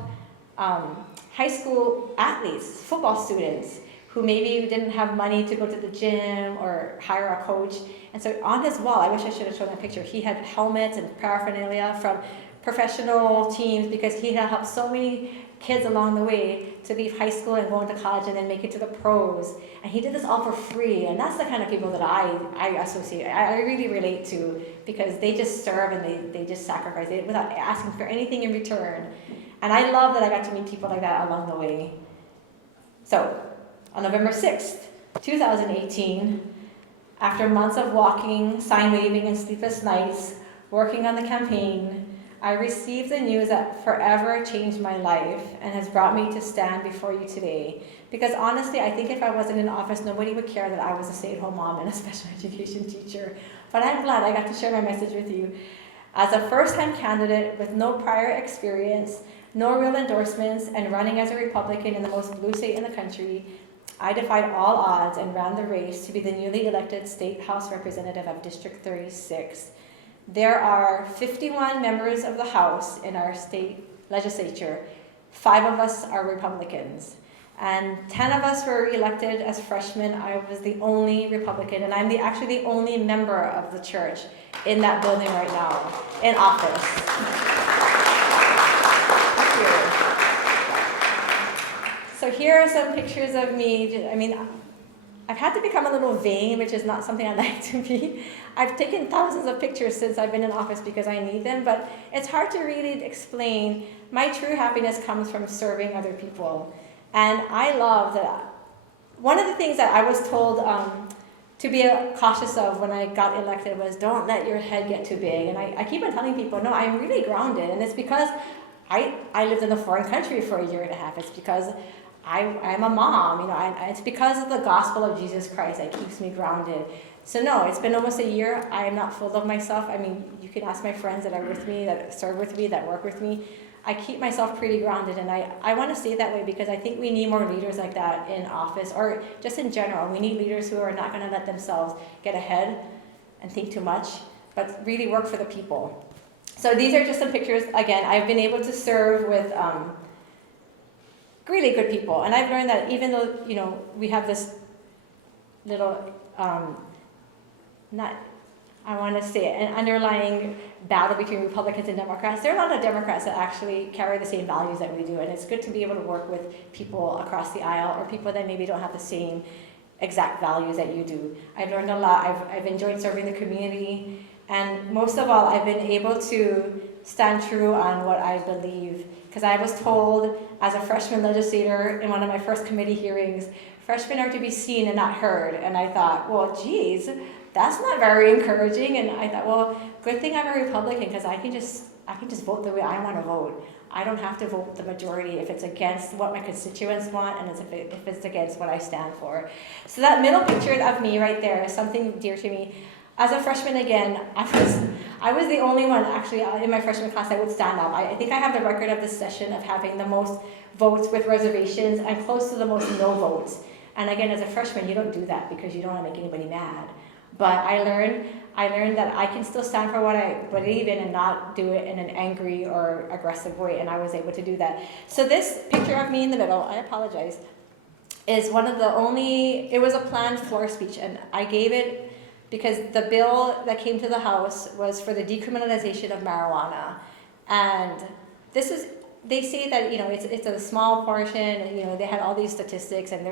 high school athletes, football students, who maybe didn't have money to go to the gym or hire a coach. And so on his wall, I wish I should have shown that picture, he had helmets and paraphernalia from professional teams, because he had helped so many kids along the way to leave high school and go into college and then make it to the pros. And he did this all for free. And that's the kind of people that I associate, I really relate to, because they just serve and they just sacrifice it without asking for anything in return. And I love that I got to meet people like that along the way. So on November 6th, 2018, after months of walking, sign waving, and sleepless nights, working on the campaign, I received the news that forever changed my life and has brought me to stand before you today. Because honestly, I think if I wasn't in office, nobody would care that I was a stay-at-home mom and a special education teacher. But I'm glad I got to share my message with you. As a first-time candidate with no prior experience, no real endorsements, and running as a Republican in the most blue state in the country, I defied all odds and ran the race to be the newly elected State House Representative of District 36. There are 51 members of the House in our state legislature. 5 of us are Republicans, and 10 of us were elected as freshmen. I was the only Republican, and I'm actually the only member of the church in that building right now, in office. So here are some pictures of me. I mean, I've had to become a little vain, which is not something I like to be. I've taken thousands of pictures since I've been in office because I need them, but it's hard to really explain. My true happiness comes from serving other people. And I love that. One of the things that I was told to be cautious of when I got elected was don't let your head get too big. And I keep on telling people, no, I'm really grounded. And it's because I lived in a foreign country for a year and a half. It's because I'm a mom, it's because of the gospel of Jesus Christ that keeps me grounded. So no, it's been almost a year. I am not full of myself. I mean, you can ask my friends that are with me, that serve with me, that work with me. I keep myself pretty grounded, and I want to stay that way because I think we need more leaders like that in office, or just in general. We need leaders who are not going to let themselves get ahead and think too much, but really work for the people. So these are just some pictures. Again, I've been able to serve with really good people. And I've learned that even though, we have this little, an underlying battle between Republicans and Democrats, there are a lot of Democrats that actually carry the same values that we do. And it's good to be able to work with people across the aisle or people that maybe don't have the same exact values that you do. I've learned a lot. I've enjoyed serving the community. And most of all, I've been able to stand true on what I believe. Because I was told as a freshman legislator in one of my first committee hearings, freshmen are to be seen and not heard. And I thought, well, geez, that's not very encouraging. And I thought, well, good thing I'm a Republican because I can just vote the way I want to vote. I don't have to vote the majority if it's against what my constituents want and if it's against what I stand for. So that middle picture of me right there is something dear to me. As a freshman, again, I was the only one actually in my freshman class that would stand up. I think I have the record of this session of having the most votes with reservations and close to the most no votes. And again, as a freshman, you don't do that because you don't want to make anybody mad. But I learned that I can still stand for what I believe in and not do it in an angry or aggressive way, and I was able to do that. So this picture of me in the middle, I apologize, is one of the only, it was a planned floor speech, and I gave it because the bill that came to the House was for the decriminalization of marijuana. And this is, they say that, it's a small portion, and, they had all these statistics, and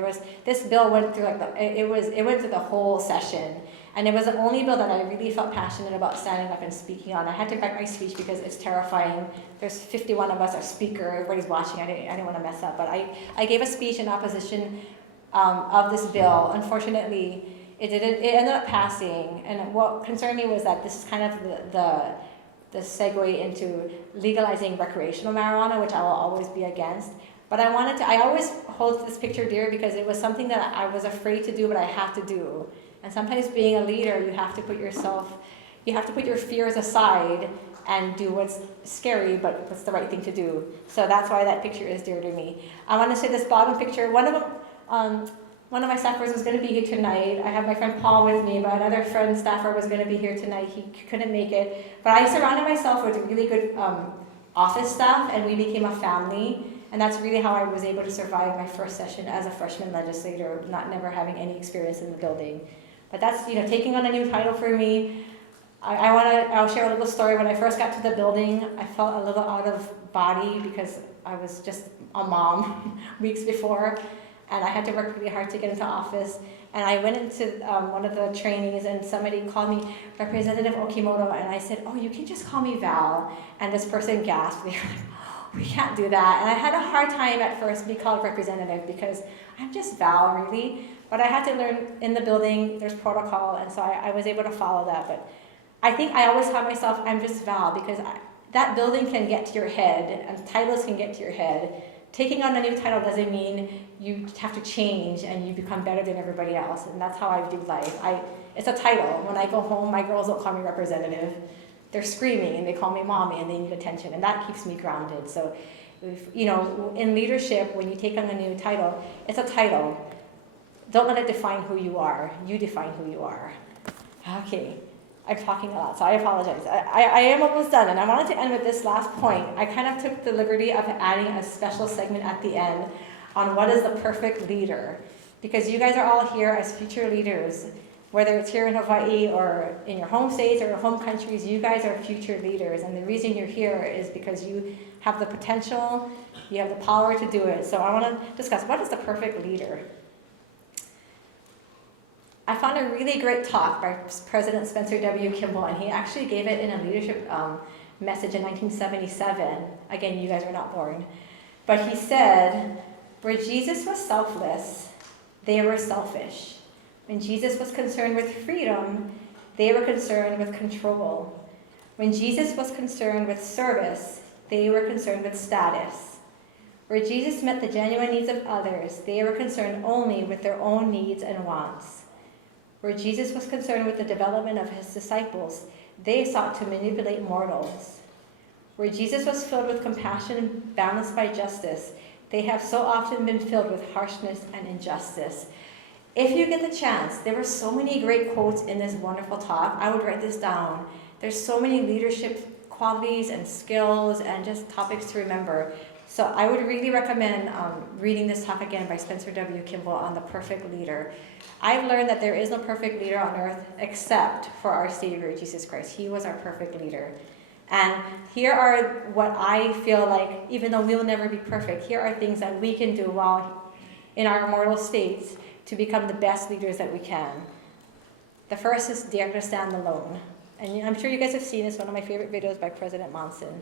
this bill went through it went through the whole session. And it was the only bill that I really felt passionate about standing up and speaking on. I had to write my speech because it's terrifying. There's 51 of us, our speaker, everybody's watching. I didn't want to mess up, but I gave a speech in opposition of this bill. Unfortunately, it ended up passing, and what concerned me was that this is kind of the segue into legalizing recreational marijuana, which I will always be against. But I always hold this picture dear because it was something that I was afraid to do, but I had to do. And sometimes being a leader, you have to put your fears aside and do what's scary, but what's the right thing to do. So that's why that picture is dear to me. I want to say this bottom picture, one of my staffers was going to be here tonight. I have my friend Paul with me, but another friend staffer was going to be here tonight. He couldn't make it. But I surrounded myself with really good office staff, and we became a family. And that's really how I was able to survive my first session as a freshman legislator, never having any experience in the building. But that's, taking on a new title for me. I'll share a little story. When I first got to the building, I felt a little out of body because I was just a mom weeks before. And I had to work really hard to get into office. And I went into one of the trainings, and somebody called me Representative Omitomo, and I said, oh, you can just call me Val. And this person gasped. They were like, oh, we can't do that. And I had a hard time at first being called representative because I'm just Val, really. But I had to learn in the building, there's protocol, and so I was able to follow that. But I think I always tell myself, I'm just Val, because that building can get to your head, and titles can get to your head. Taking on a new title doesn't mean you have to change and you become better than everybody else, and that's how I do life. It's a title. When I go home, my girls don't call me representative. They're screaming, and they call me mommy, and they need attention, and that keeps me grounded. So, in leadership, when you take on a new title, it's a title. Don't let it define who you are. You define who you are. Okay. I'm talking a lot, so I apologize. I am almost done, and I wanted to end with this last point. I kind of took the liberty of adding a special segment at the end on what is the perfect leader. Because you guys are all here as future leaders, Whether it's here in Hawaii or in your home states or your home countries, you guys are future leaders. And the reason you're here is because you have the potential, you have the power to do it. So I want to discuss, what is the perfect leader? I found a really great talk by President Spencer W. Kimball, and he actually gave it in a leadership message in 1977. Again, you guys were not born. But he said, where Jesus was selfless, they were selfish. When Jesus was concerned with freedom, they were concerned with control. When Jesus was concerned with service, they were concerned with status. Where Jesus met the genuine needs of others, they were concerned only with their own needs and wants. Where Jesus was concerned with the development of his disciples, they sought to manipulate mortals. Where Jesus was filled with compassion balanced by justice, they have so often been filled with harshness and injustice. If you get the chance, there were so many great quotes in this wonderful talk. I would write this down. There's so many leadership qualities and skills and just topics to remember. So I would really recommend reading this talk again by Spencer W. Kimball on the perfect leader. I've learned that there is no perfect leader on earth except for our Savior, Jesus Christ. He was our perfect leader. And here are what I feel like, even though we'll never be perfect, here are things that we can do while in our mortal states to become the best leaders that we can. The first is dare to stand alone. And I'm sure you guys have seen this, one of my favorite videos by President Monson.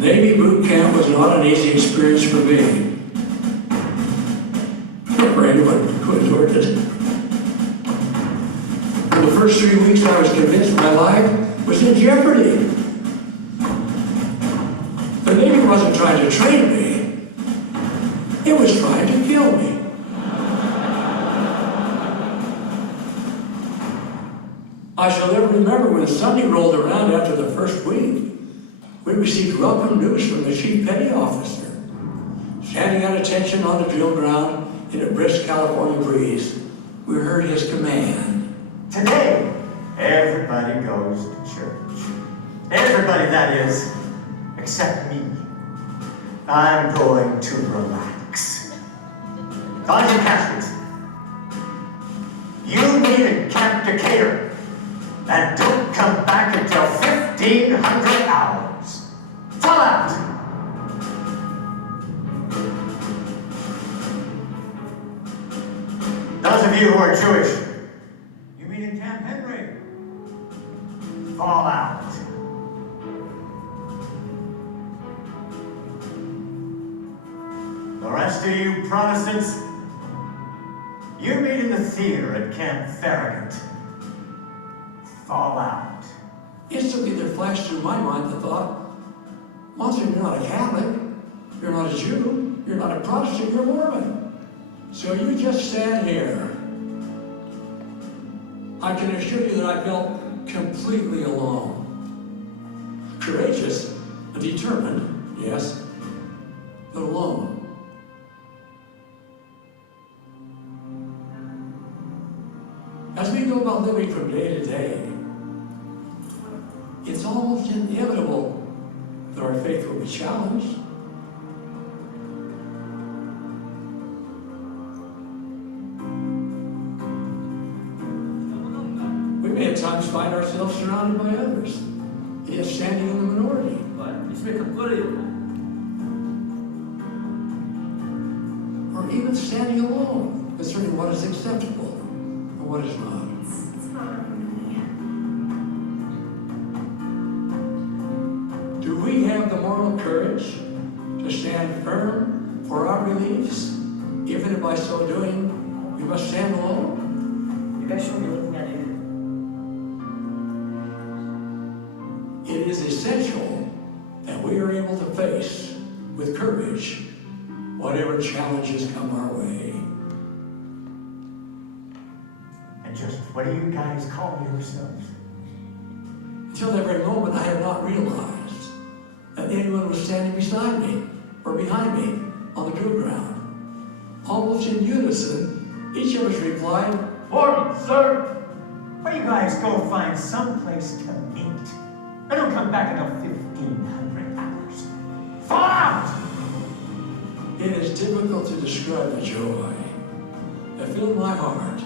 Navy boot camp was not an easy experience for me. For anyone who endured it. For the first 3 weeks, I was convinced my life was in jeopardy. The Navy wasn't trying to train me. It was trying to kill me. I shall never remember when Sunday rolled around after the first week. We received welcome news from the chief petty officer. Standing at attention on the drill ground in a brisk California breeze, we heard his command. Today, everybody goes to church. Everybody, that is, except me. I'm going to relax. Sergeant Caskets, you meet in Camp Decatur and don't come back until 1500 hours. Fall out! Those of you who are Jewish, you meet in Camp Henry. Fall out. The rest of you Protestants, you meet in the theater at Camp Farragut. Fall out. Instantly there flashed through my mind the thought, Monson, you're not a Catholic, you're not a Jew, you're not a Protestant, you're Mormon. So you just stand here. I can assure you that I felt completely alone. Courageous, determined, yes, but alone. As we go about living from day to day, it's almost inevitable that our faith will be challenged. We may at times find ourselves surrounded by others, yet standing in the minority. Or even standing alone concerning what is acceptable and what is not. Do we have the moral courage to stand firm for our beliefs, even if by so doing we must stand alone? It is essential that we are able to face with courage whatever challenges come our way. And just what do you guys call yourselves? Until that very moment, I had not realized that anyone was standing beside me or behind me on the drill ground. Almost in unison, each of us replied, Morning, sir. Why you guys go find someplace to meet? I don't come back until 1500 hours. Fall out! It is difficult to describe the joy that filled my heart.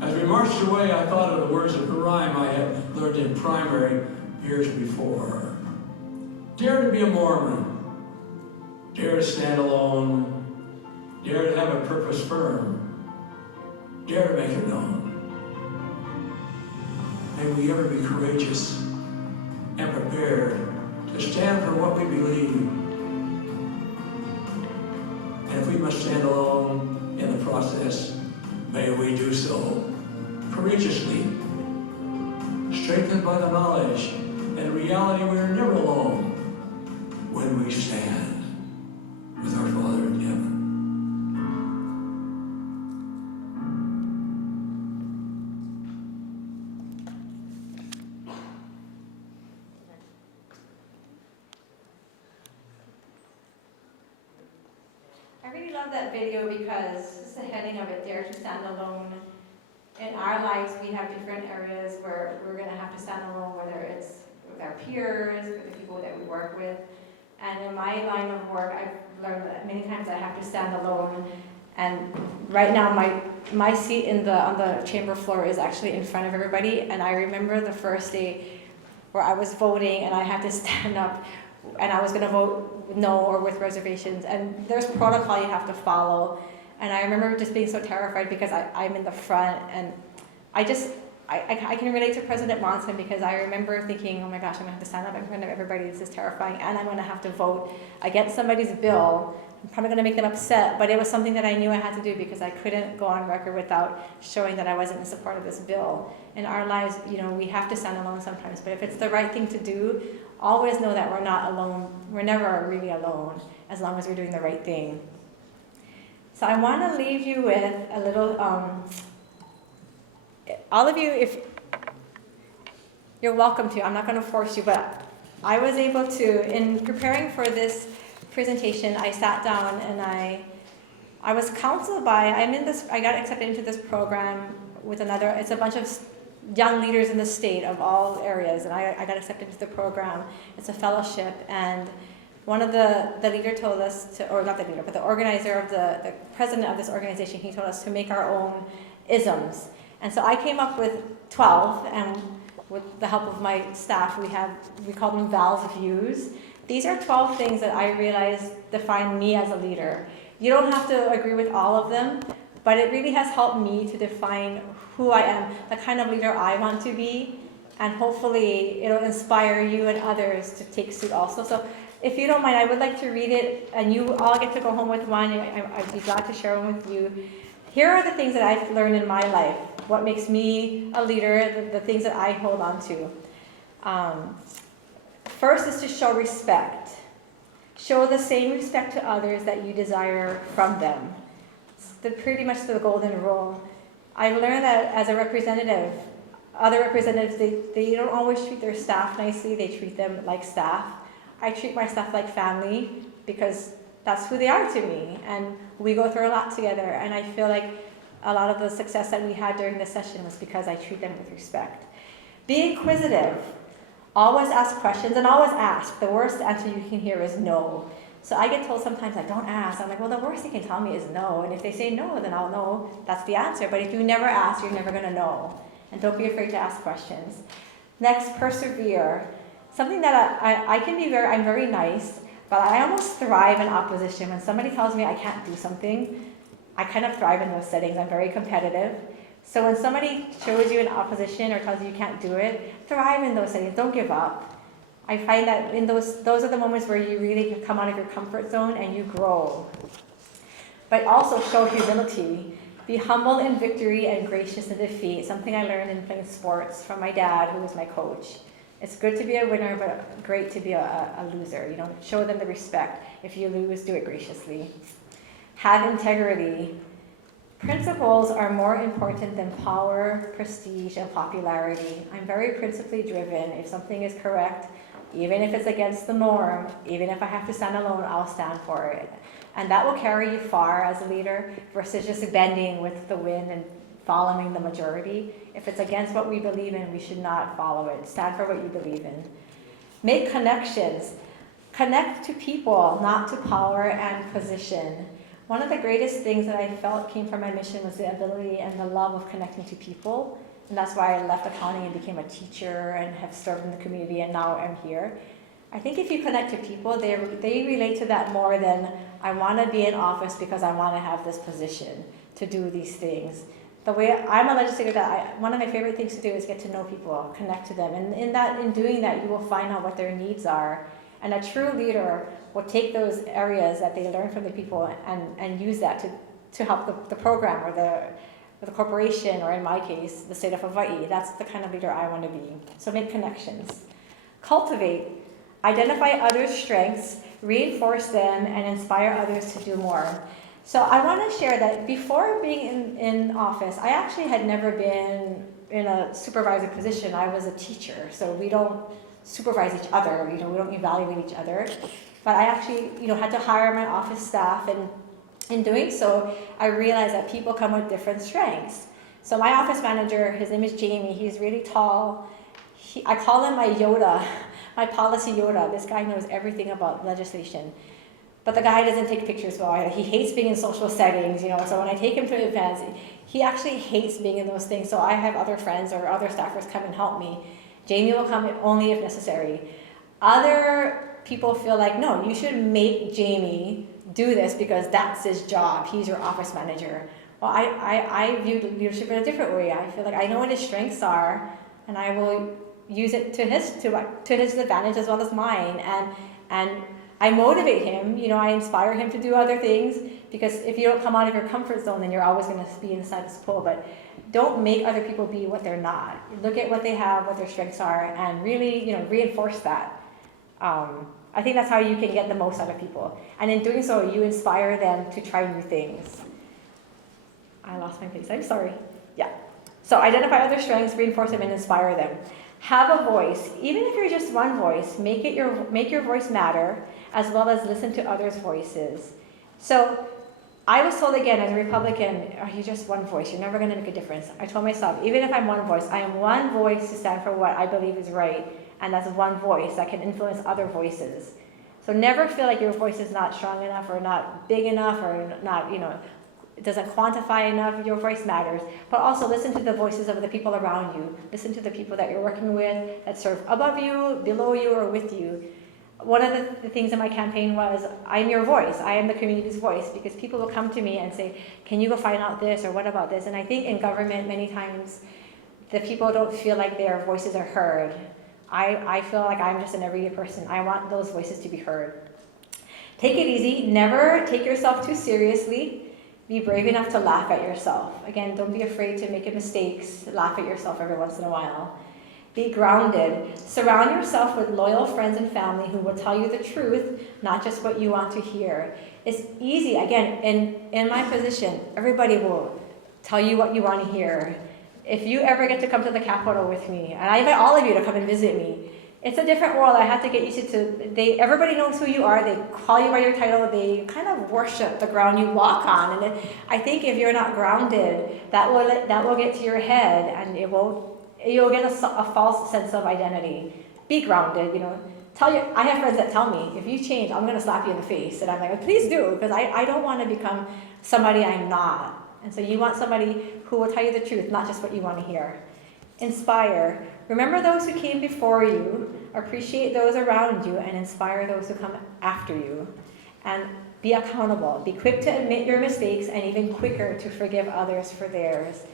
As we marched away, I thought of the words of the rhyme I had learned in primary years before. Dare to be a Mormon. Dare to stand alone. Dare to have a purpose firm. Dare to make it known. May we ever be courageous and prepared to stand for what we believe. And if we must stand alone in the process, may we do so courageously, strengthened by the knowledge and reality we are never alone when we stand with our Father in heaven. I really love that video because it's the heading of it, Dare to Stand Alone. In our lives, we have different areas where we're going to have to stand alone, whether it's with our peers, with the people that we work with. And in my line of work, I've learned that many times I have to stand alone. And right now, my seat on the chamber floor is actually in front of everybody. And I remember the first day where I was voting and I had to stand up and I was going to vote no or with reservations. And there's protocol you have to follow. And I remember just being so terrified because I'm in the front, and I can relate to President Monson because I remember thinking, oh my gosh, I'm gonna have to stand up in front of everybody, this is terrifying, and I'm gonna have to vote against somebody's bill. I'm probably gonna make them upset, but it was something that I knew I had to do because I couldn't go on record without showing that I wasn't in support of this bill. In our lives, we have to stand alone sometimes, but if it's the right thing to do, always know that we're not alone. We're never really alone as long as we're doing the right thing. So I want to leave you with a little, all of you, if you're welcome to, I'm not going to force you, but I was able to, in preparing for this presentation, I sat down and I was counseled by, I got accepted into this program with another, it's a bunch of young leaders in the state of all areas, and I got accepted into the program. It's a fellowship, and one of the leader told us to, or not the leader, but the organizer of the president of this organization, he told us to make our own isms. And so I came up with 12, and with the help of my staff, we call them Val's Views. These are 12 things that I realized define me as a leader. You don't have to agree with all of them, but it really has helped me to define who I am, the kind of leader I want to be, and hopefully it'll inspire you and others to take suit also. So if you don't mind, I would like to read it, and you all get to go home with one. I'd be glad to share one with you. Here are the things that I've learned in my life, what makes me a leader, the things that I hold on to. First is to show respect. Show the same respect to others that you desire from them. It's pretty much the golden rule. I've learned that as a representative, other representatives, they don't always treat their staff nicely. They treat them like staff. I treat my staff like family because that's who they are to me, and we go through a lot together, and I feel like a lot of the success that we had during this session was because I treat them with respect. Be inquisitive. Always ask questions, and always ask. The worst answer you can hear is no. So I get told sometimes, like, don't ask. I'm like, well, the worst they can tell me is no, and if they say no, then I'll know that's the answer. But if you never ask, you're never going to know. And don't be afraid to ask questions. Next, persevere. Something that I'm very nice, but I almost thrive in opposition. When somebody tells me I can't do something, I kind of thrive in those settings. I'm very competitive. So when somebody shows you an opposition or tells you you can't do it, thrive in those settings. Don't give up. I find that in those are the moments where you really come out of your comfort zone and you grow. But also show humility. Be humble in victory and gracious in defeat. Something I learned in playing sports from my dad, who was my coach. It's good to be a winner, but great to be a loser. Show them the respect. If you lose, do it graciously. Have integrity. Principles are more important than power, prestige, and popularity. I'm very principally driven. If something is correct, even if it's against the norm, even if I have to stand alone, I'll stand for it. And that will carry you far as a leader versus just bending with the wind and following the majority. If it's against what we believe in, we should not follow it. Stand for what you believe in. Make connections. Connect to people, not to power and position. One of the greatest things that I felt came from my mission was the ability and the love of connecting to people. And that's why I left accounting and became a teacher and have served in the community, and now I'm here. I think if you connect to people, they relate to that more than I want to be in office because I want to have this position to do these things. The way I'm a legislator, one of my favorite things to do is get to know people, connect to them. And in doing that, you will find out what their needs are. And a true leader will take those areas that they learn from the people and use that to help the program or the corporation, or in my case, the state of Hawaii. That's the kind of leader I want to be. So make connections. Cultivate. Identify others' strengths, reinforce them, and inspire others to do more. So I want to share that before being in office, I actually had never been in a supervisor position. I was a teacher, so we don't supervise each other, we don't evaluate each other. But I actually, had to hire my office staff, and in doing so, I realized that people come with different strengths. So my office manager, his name is Jamie, he's really tall. I call him my Yoda, my policy Yoda. This guy knows everything about legislation. But the guy doesn't take pictures well. He hates being in social settings, so when I take him to events, he actually hates being in those things. So I have other friends or other staffers come and help me. Jamie will come only if necessary. Other people feel like, no, you should make Jamie do this because that's his job. He's your office manager. Well, I view leadership in a different way. I feel like I know what his strengths are, and I will use it to his advantage as well as mine. And I motivate him. I inspire him to do other things, because if you don't come out of your comfort zone, then you're always going to be inside this pool. But don't make other people be what they're not. Look at what they have, what their strengths are, and really, reinforce that. I think that's how you can get the most out of people. And in doing so, you inspire them to try new things. I lost my place. I'm sorry. Yeah. So identify other strengths, reinforce them, and inspire them. Have a voice. Even if you're just one voice, make your voice matter, as well as listen to others' voices. So I was told again as a Republican, you're just one voice, you're never going to make a difference. I told myself, even if I'm one voice, I am one voice to stand for what I believe is right, and that's one voice that can influence other voices. So never feel like your voice is not strong enough, or not big enough, or not, it doesn't quantify enough. Your voice matters. But also listen to the voices of the people around you. Listen to the people that you're working with, that serve above you, below you, or with you. One of the things in my campaign was, I'm your voice. I am the community's voice, because people will come to me and say, can you go find out this, or what about this? And I think in government, many times, the people don't feel like their voices are heard. I feel like I'm just an everyday person. I want those voices to be heard. Take it easy. Never take yourself too seriously. Be brave enough to laugh at yourself. Again, don't be afraid to make mistakes. Laugh at yourself every once in a while. Be grounded. Surround yourself with loyal friends and family who will tell you the truth, not just what you want to hear. It's easy. Again, in my position, everybody will tell you what you want to hear. If you ever get to come to the Capitol with me, and I invite all of you to come and visit me, it's a different world. I have to get used to. Everybody knows who you are. They call you by your title. They kind of worship the ground you walk on. And I think if you're not grounded, that will get to your head, and you'll get a false sense of identity. Be grounded. I have friends that tell me, if you change, I'm going to slap you in the face. And I'm like, please do, because I don't want to become somebody I'm not. And so you want somebody who will tell you the truth, not just what you want to hear. Inspire. Remember those who came before you, appreciate those around you, and inspire those who come after you. And be accountable. Be quick to admit your mistakes, and even quicker to forgive others for theirs.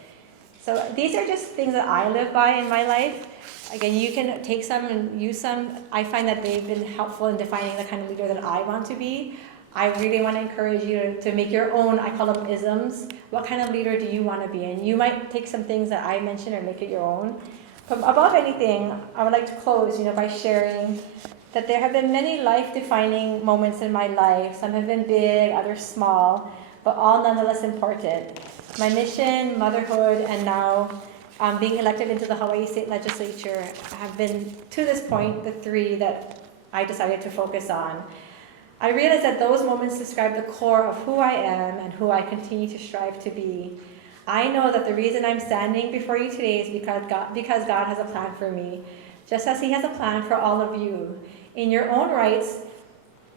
So these are just things that I live by in my life. Again, you can take some and use some. I find that they've been helpful in defining the kind of leader that I want to be. I really want to encourage you to make your own, I call them isms. What kind of leader do you want to be? And you might take some things that I mentioned or make it your own. But above anything, I would like to close, by sharing that there have been many life-defining moments in my life. Some have been big, others small. but all nonetheless important. My mission, motherhood, and now being elected into the Hawaii State Legislature have been, to this point, the three that I decided to focus on. I realized that those moments describe the core of who I am and who I continue to strive to be. I know that the reason I'm standing before you today is because God has a plan for me, just as He has a plan for all of you. In your own rights,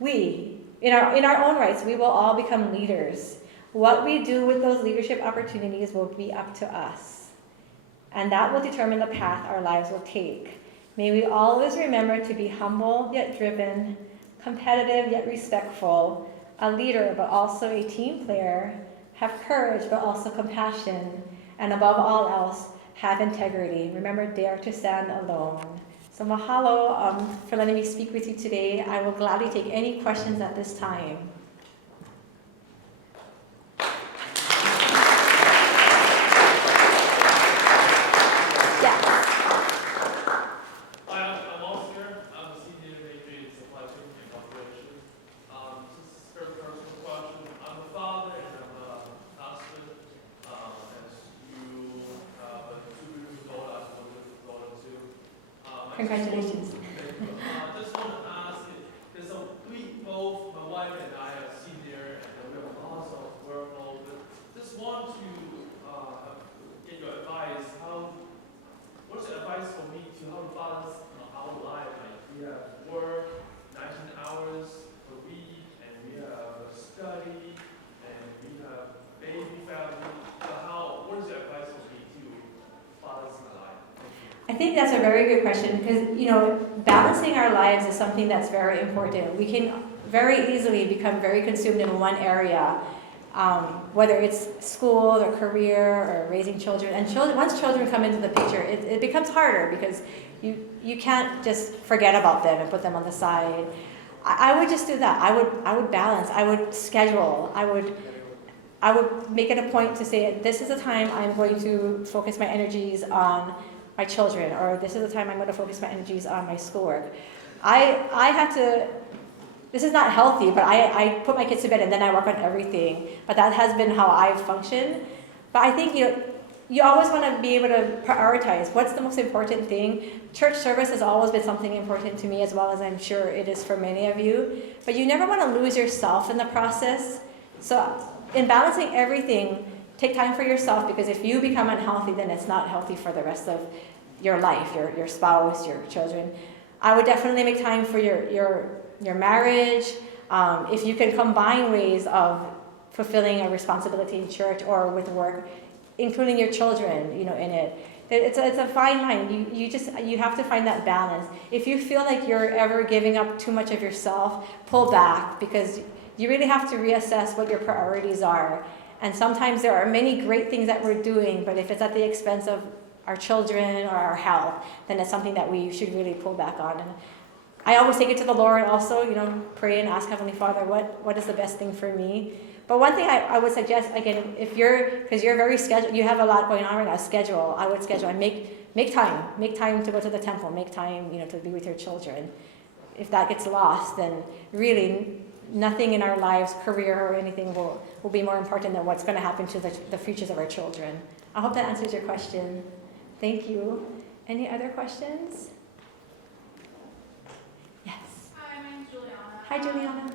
in our own rights, we will all become leaders. What we do with those leadership opportunities will be up to us, and that will determine the path our lives will take. May we always remember to be humble yet driven, competitive yet respectful, a leader but also a team player, have courage but also compassion, and above all else, have integrity. Remember, dare to stand alone. So mahalo for letting me speak with you today. I will gladly take any questions at this time. Congratulations. Just want to ask, because we both, my wife and I, are senior and we have lots of workload. Just want to get your advice. What's your advice for me to how to balance our life? Like we have work 19 hours a week, and we have study, and we have baby family. So what is your advice for me to balance my life? I think that's a very good question because, balancing our lives is something that's very important. We can very easily become very consumed in one area, whether it's school or career or raising children. And once children come into the picture, it becomes harder because you can't just forget about them and put them on the side. I would just do that. I would balance. I would schedule. I would make it a point to say, this is the time I'm going to focus my energies on my children, or this is the time I'm going to focus my energies on my schoolwork. I had to, this is not healthy, but I put my kids to bed and then I work on everything. But that has been how I've functioned. But I think, you always want to be able to prioritize. What's the most important thing? Church service has always been something important to me, as well as I'm sure it is for many of you. But you never want to lose yourself in the process. So in balancing everything, take time for yourself, because if you become unhealthy, then it's not healthy for the rest of your life, your spouse, your children. I would definitely make time for your marriage. If you can combine ways of fulfilling a responsibility in church or with work, including your children, in it. It's a fine line. You have to find that balance. If you feel like you're ever giving up too much of yourself, pull back, because you really have to reassess what your priorities are. And sometimes there are many great things that we're doing, but if it's at the expense of our children or our health, then it's something that we should really pull back on. And I always take it to the Lord also, pray and ask Heavenly Father, what is the best thing for me? But one thing I would suggest, again, because you're very scheduled, you have a lot going on right now, I would schedule and make time to go to the temple, make time, to be with your children. If that gets lost, then really nothing in our lives, career or anything will be more important than what's going to happen to the futures of our children. I hope that answers your question. Thank you. Any other questions? Yes. Hi, my name's Juliana. Hi, Juliana.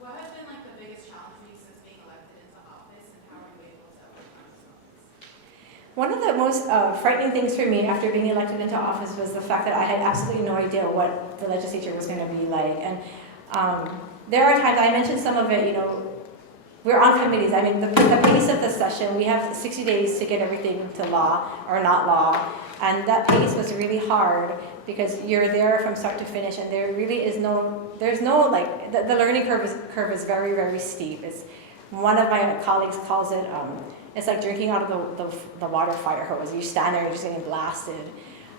What has been the biggest challenge for you since being elected into office, and how are you able to overcome this? One of the most frightening things for me after being elected into office was the fact that I had absolutely no idea what the legislature was going to be like. And there are times, I mentioned some of it, we're on committees. I mean, the pace of the session, we have 60 days to get everything to law or not law. And that pace was really hard because you're there from start to finish, and there really is the learning curve is very, very steep. It's, one of my colleagues calls it, it's like drinking out of the water fire hose. You stand there and you're just getting blasted.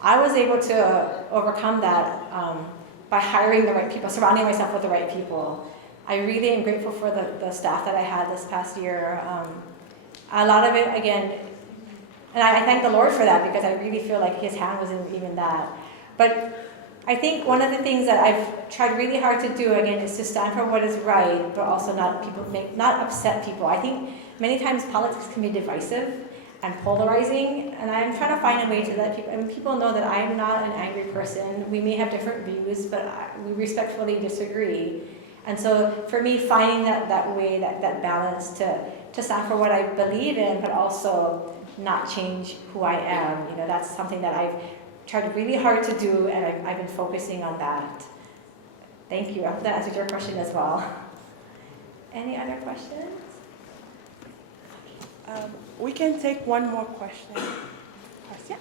I was able to overcome that by hiring the right people, surrounding myself with the right people. I really am grateful for the staff that I had this past year. A lot of it, again, and I thank the Lord for that, because I really feel like His hand was in even that. But I think one of the things that I've tried really hard to do again is to stand for what is right, but also not upset people. I think many times politics can be divisive and polarizing, and I'm trying to find a way to let people know that I'm not an angry person. We may have different views, but we respectfully disagree. And so for me, finding that way, that balance to stand for what I believe in, but also not change who I am, that's something that I've tried really hard to do, and I've been focusing on that. Thank you. I hope that answers your question as well. Any other questions? We can take one more question. Yeah.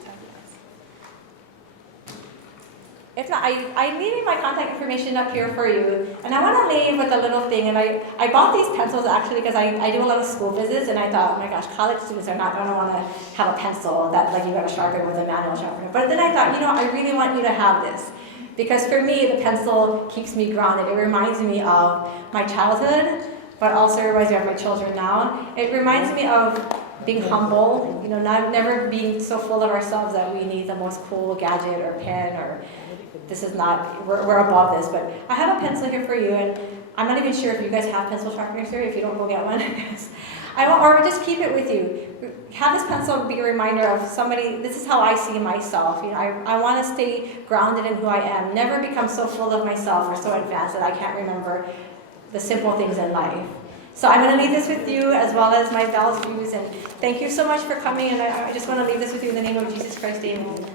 If not, I leave my contact information up here for you, and I want to leave with a little thing. And I bought these pencils actually because I do a lot of school visits, and I thought, oh my gosh, college students are not going to want to have a pencil that like you got to sharpen with a manual sharpener. But then I thought, I really want you to have this, because for me the pencil keeps me grounded. It reminds me of my childhood, but also reminds me of my children now. It reminds me of being humble, never being so full of ourselves that we need the most cool gadget or pen or this is not, we're above this. But I have a pencil here for you, and I'm not even sure if you guys have pencil sharpeners here. If you don't, go get one. Or just keep it with you. Have this pencil be a reminder of somebody, this is how I see myself. I want to stay grounded in who I am, never become so full of myself or so advanced that I can't remember the simple things in life. So I'm going to leave this with you as well as my Val's views, and thank you so much for coming, and I just want to leave this with you in the name of Jesus Christ, amen.